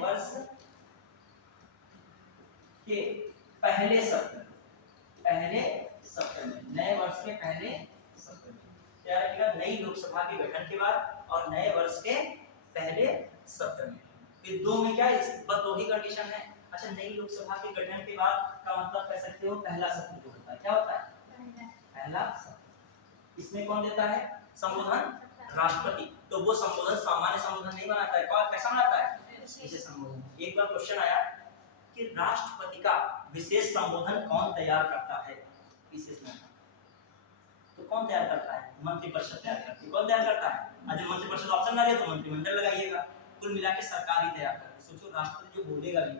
वर्ष के पहले सत्र में, नए वर्ष के पहले सत्र में क्या रखेगा, नई लोकसभा के गठन के बाद और नए वर्ष के पहले सत्र में। फिर दो में क्या है, बस दो ही कंडीशन है। अच्छा, नई लोकसभा के गठन के बाद का मतलब कह सकते हो पहला सत्र जो होता है, क्या होता है, पहला सत्र। इसमें कौन देता है संबोधन, राष्ट्रपति। तो वो संबोधन सामान्य संबोधन नहीं बनाता है, कौन कैसा बनाता है, विशेष संबोधन। एक बार क्वेश्चन आया कि राष्ट्रपति का विशेष संबोधन कौन तैयार करता है, पीसीएस में आता। तो कौन तैयार करता है? मंत्रिपरिषद तैयार करती है। कौन तैयार करता है? आज मंत्रिपरिषद ऑप्शन ना रहे तो मंत्रिमंडल लगाइएगा। कुल मिला के सरकार ही तैयार करती है। सोचो राष्ट्रपति जो बोलेगा भी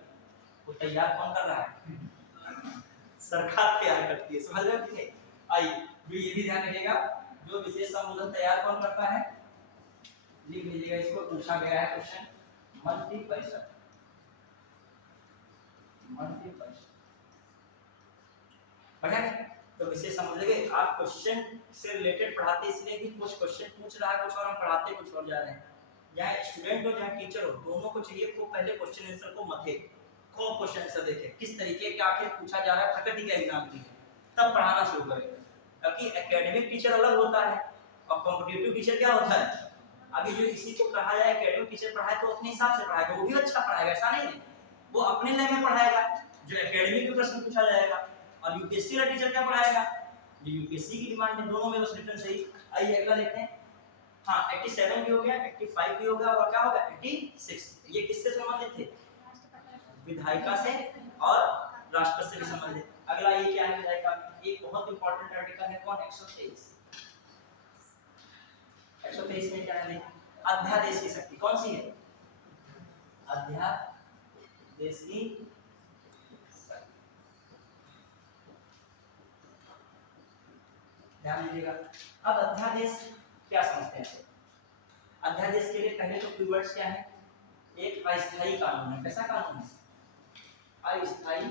वो तैयार कौन कर रहा है? सरकार तैयार करती है। समझ रहे हो कि नहीं? आइए जो ये भी ध्यान रखिएगा, जो विशेष संबोधन तैयार कौन करता है? लिख लीजिएगा, इसको पूछा गया है क्वेश्चन, मंत्रिपरिषद। मंत्रिपरिषद बढ़िया है। तो विशेष समझ लेंगे। आप क्वेश्चन से रिलेटेड पढ़ाते इसलिए कि कुछ क्वेश्चन पूछ रहा है कुछ और हम पढ़ाते कुछ और जा रहे हैं। चाहे स्टूडेंट हो चाहे टीचर हो, दोनों को चाहिए को पहले क्वेश्चन आंसर को मथे, खूब क्वेश्चन आंसर देखे किस तरीके के आखिर पूछा जा रहा है फैकल्टी का एग्जाम के लिए, तब पढ़ाना शुरू करें। क्योंकि एकेडमिक टीचर अलग होता है और कॉम्पिटिटिव टीचर क्या होता है। अभी जो इसी को कहा जाए एकेडमिक टीचर पढ़ाए तो अपने हिसाब से पढ़ाएगा, वो भी अच्छा पढ़ाएगा, ऐसा नहीं है। वो अपने लेवल में पढ़ाएगा जो एकेडमिक में प्रश्न पूछा जाएगा, और यूपीएससी का टीचर क्या पढ़ाएगा जो यूपीएससी की डिमांड है। दोनों में बस डिफरेंस है। आइए अगला देखते हैं। हाँ 87 भी हो गया, 85 भी हो गया, और क्या होगा 86। ये किससे संबंधित थे? विधायिका से और राष्ट्रपति से भी संबंधित। अगला ये क्या है विधायिका? एक बहुत इंपॉर्टेंट आर्टिकल है कौन? 123। 123 में क्या है? अध्यादेश की शक्ति कौन सी है? अध्यादेश की ध्यान दीजिएगा। अब अध्यादेश क्या समझते हैं? अध्यादेश के लिए पहले तो कीवर्ड्स क्या है? एक अस्थायी कानून है। कैसा कानून है? अस्थायी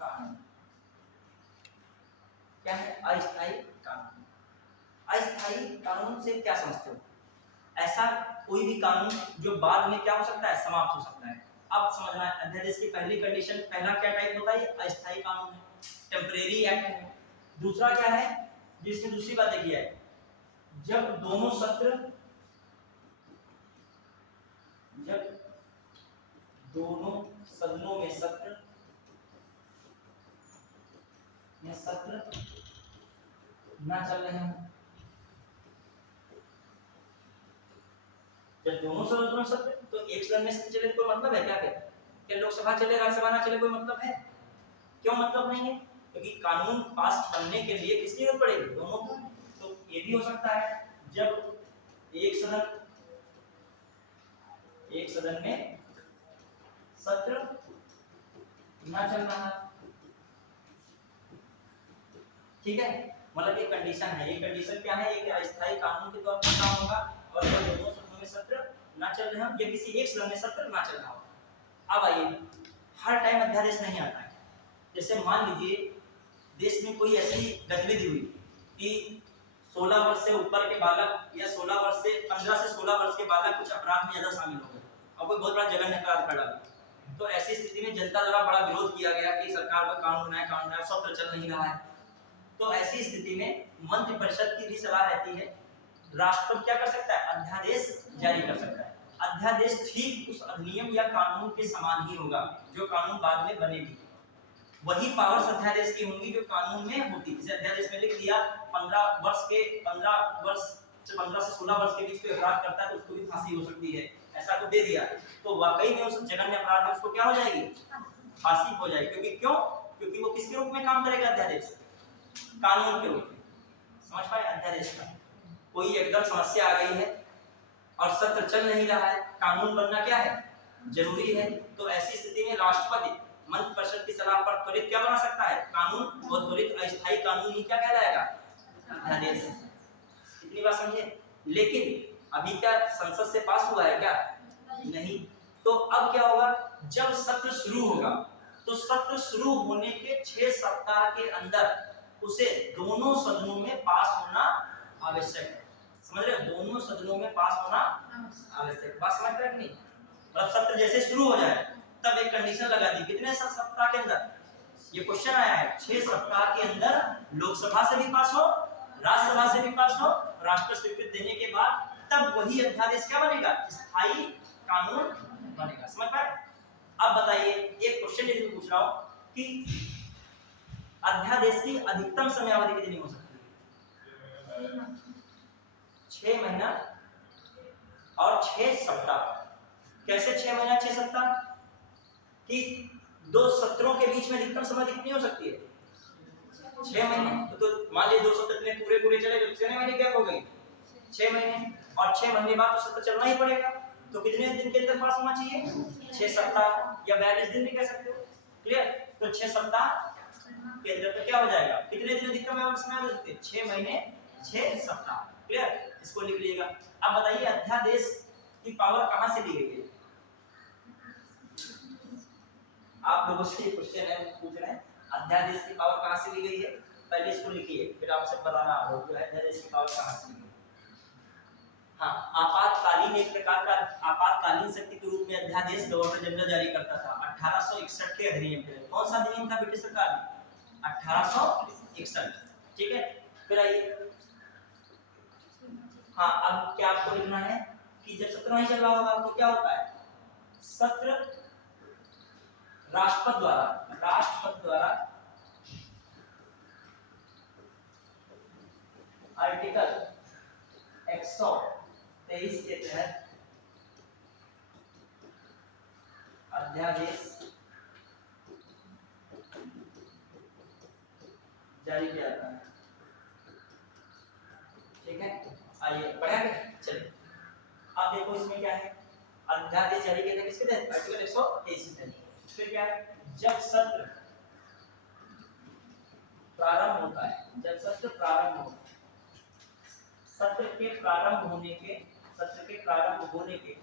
कानून। क्या है? अस्थायी कानून। अस्थायी कानून से क्या समझते हो? ऐसा कोई भी कानून जो बाद में क्या हो सकता है? समाप्त हो सकता है। अब समझना है अध्यादेश की पहली कंडीशन, पहला क्या टाइप होता है? अस्थायी कानून है, टेम्परेरी एक्ट है। दूसरा क्या है जिसमें दूसरी बात देखिए है, जब दोनों सत्र सदनों में सत्र ना चल रहे हैं। जब दोनों सदनों में सत्र, तो एक सदन में सत्र चले कोई मतलब है क्या? क्या लोकसभा चले राज्यसभा ना चले कोई मतलब है? क्यों मतलब नहीं है? क्योंकि कानून पास करने के लिए किसकी जरूरत पड़ेगी? दोनों को। तो ये भी हो सकता है जब एक सदन में सत्र ना चल रहा है। ठीक है, मतलब ये कंडीशन है। ये कंडीशन क्या है? एक अस्थायी कानून के तौर पर काम होगा, और जब दोनों सदनों में सत्र ना चल रहे हैं या किसी एक सदन में सत्र ना चल रहा हो। अब आइए, हर टाइम अध्यादेश नहीं आता है। जैसे मान लीजिए देश में कोई ऐसी गतिविधि हुई कि 16 वर्ष से ऊपर के बालक या 15 से 16 वर्ष के बालक कुछ अपराध में ज्यादा शामिल हो गए और कोई बहुत बड़ा जघन्य अपराध कर डाला। तो ऐसी स्थिति में जनता द्वारा बड़ा विरोध किया गया कि सरकार को कानून बनाए, सत्र चल नहीं रहा है। तो ऐसी स्थिति में मंत्रिपरिषद की भी सलाह रहती है, राष्ट्रपति क्या कर सकता है? अध्यादेश जारी कर सकता है। अध्यादेश ठीक उस अधिनियम या कानून के समान ही होगा जो कानून बाद में बनेगी। वही पावर्स अध्यादेश की होंगी जो कानून में होती। जैसे अध्यादेश में लिख दिया 15 से 16 वर्ष के बीच कोई अपराध करता है तो उसको भी फांसी हो सकती है, ऐसा को दे दिया, तो वाकई में उस जघन्य अपराध में उसको क्या हो जाएगी? फांसी हो जाएगी। क्योंकि क्यों? क्योंकि वो किसके रूप में काम करेगा? अध्यादेश, कानून के रूप में। समझ पाए? अध्यादेश का कोई एकदम समस्या आ गई है और सत्र चल नहीं रहा है, कानून बनना क्या है? जरूरी है। तो ऐसी स्थिति में राष्ट्रपति मंत्रिपरिषद की सलाह पर त्वरित क्या बना सकता है? कानून। और त्वरित अस्थायी कानून ही क्या कहलाएगा? अध्यादेश। इतनी बात समझे? लेकिन अभी क्या संसद से पास हुआ है क्या? नहीं। तो अब क्या होगा? जब सत्र शुरू होगा तो सत्र शुरू होने के 6 सप्ताह के अंदर उसे दोनों सदनों में पास होना आवश्यक है। समझ रहे हो? दोनों सदनों में पास होना आवश्यक। बात समझ रहे हैं कि नहीं? मतलब सत्र जैसे शुरू हो जाए तब एक कंडीशन लगा दी, कितने सप्ताह के अंदर? ये क्वेश्चन आया है 6 सप्ताह के अंदर लोकसभा से भी पास हो, राज्यसभा से भी पास हो, राष्ट्रपति स्वीकृति देने के बाद तब वही अध्यादेश क्या बनेगा? स्थायी कानून बनेगा। समझ पाए? अब बताइए, एक क्वेश्चन यदि मैं पूछ रहा हूं कि अध्यादेश की अधिकतम समयावधि कितनी हो सकती है? 6 महीना और 6 सप्ताह। कैसे 6 महीना 6 सप्ताह? कि 2 सत्रों के बीच में अधिकतम समय कितनी हो सकती है? 6 महीने। तो मान लीजिए 2 सत्र में पूरे पूरे चले तो 6 महीने गैप हो गई 6 महीने, और 6 महीने बाद तो सत्र चलना ही पड़ेगा। तो कितने दिन के अंदर पास होना चाहिए 6 सप्ताह या 42 दिन भी कह सकते हो। क्लियर। तो 6 सप्ताह के अंदर तो क्या हो जाएगा, कितने दिन अधिकतम है समय दे सकते 6 महीने 6 सप्ताह। क्लियर, इसको लिख लीजिएगा। अब बताइए अध्यादेश की पावर कहां से ली गई है। आप लोगों से ये क्वेश्चन है पूछ रहे हैं, अध्यादेश की पावर कहां से ली गई है, पहले इसको लिखिए फिर आपसे बताना आप जो है अध्यादेश की पावर कहां से ली गई। हाँ, आपातकालीन एक प्रकार का आपातकालीन शक्ति के रूप में अध्यादेश गवर्नर जनरल जारी करता था 1861 के अधिनियम के। कौन सा अधिनियम था ब्रिटिश सरकार ने 1861। ठीक है, फिर आइए। हाँ, अब क्या आपको लिखना है कि जब सत्र नहीं चल रहा होगा तो क्या होता है, सत्र राष्ट्रपति द्वारा आर्टिकल 123 के तहत अध्यादेश जारी किया जाता है। ठीक है, आइए बढ़ाएंगे। चलिए अब देखो इसमें क्या है, अध्यादेश जारी किया था किसके तहत, आर्टिकल 123 के तहत। फिर क्या है, जब सत्र प्रारंभ होता है, जब सत्र प्रारंभ होता है, सत्र के प्रारंभ होने के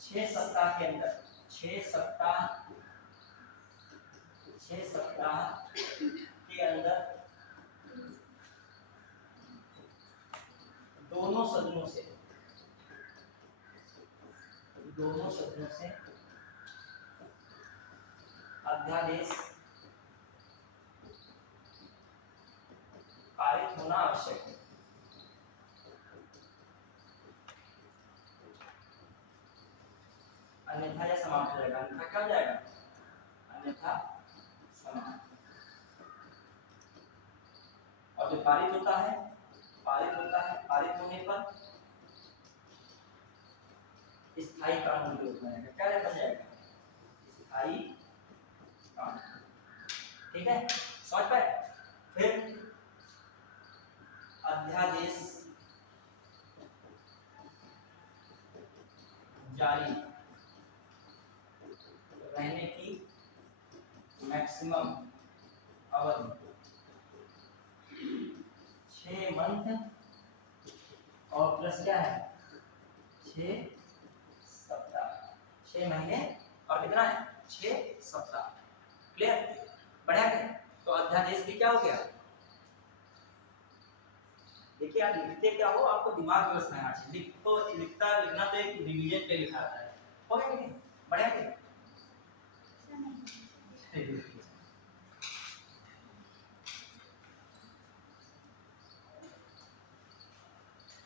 6 सप्ताह के अंदर 6 सप्ताह के अंदर दोनों सदनों से अध्यादेश पारित होना आवश्यक है। अन्यथा यह समाप्त हो जाएगा। अन्यथा क्या हो जाएगा, अन्यथा समाप्त। और जो पारित होता है पारित होने पर स्थायी कानून के रूप में क्या बन जाएगा, स्थायी कानून। ठीक है, समझ पाए। फिर अध्यादेश जारी रहने की मैक्सिमम अवधि 6 मंथ और प्लस क्या है 6 सप्ताह, 6 महीने और कितना है 6 सप्ताह। क्लियर, बढ़िया है। तो अध्यादेश भी क्या हो गया, देखिए आप लिखते क्या हो, आपको दिमाग में बसना चाहिए। लिखना तो एक रिवीजन पे लिखा आता है। हो गया नहीं, बढ़िया है।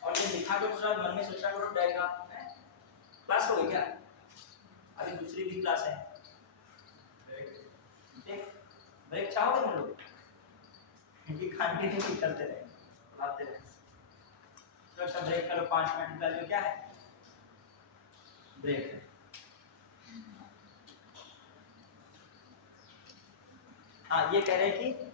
और ये लिखा के थोड़ा मन में सोचा करो डायग्राम। क्लास हो गई क्या, अभी दूसरी भी क्लास है। ब्रेक चाहोगे तुम लोग, क्योंकि कंटिन्यू करते रहे आते रहे। तो अच्छा ब्रेक करो 5 मिनट का, जो क्या है ब्रेक है। हाँ, ये कह रहे हैं कि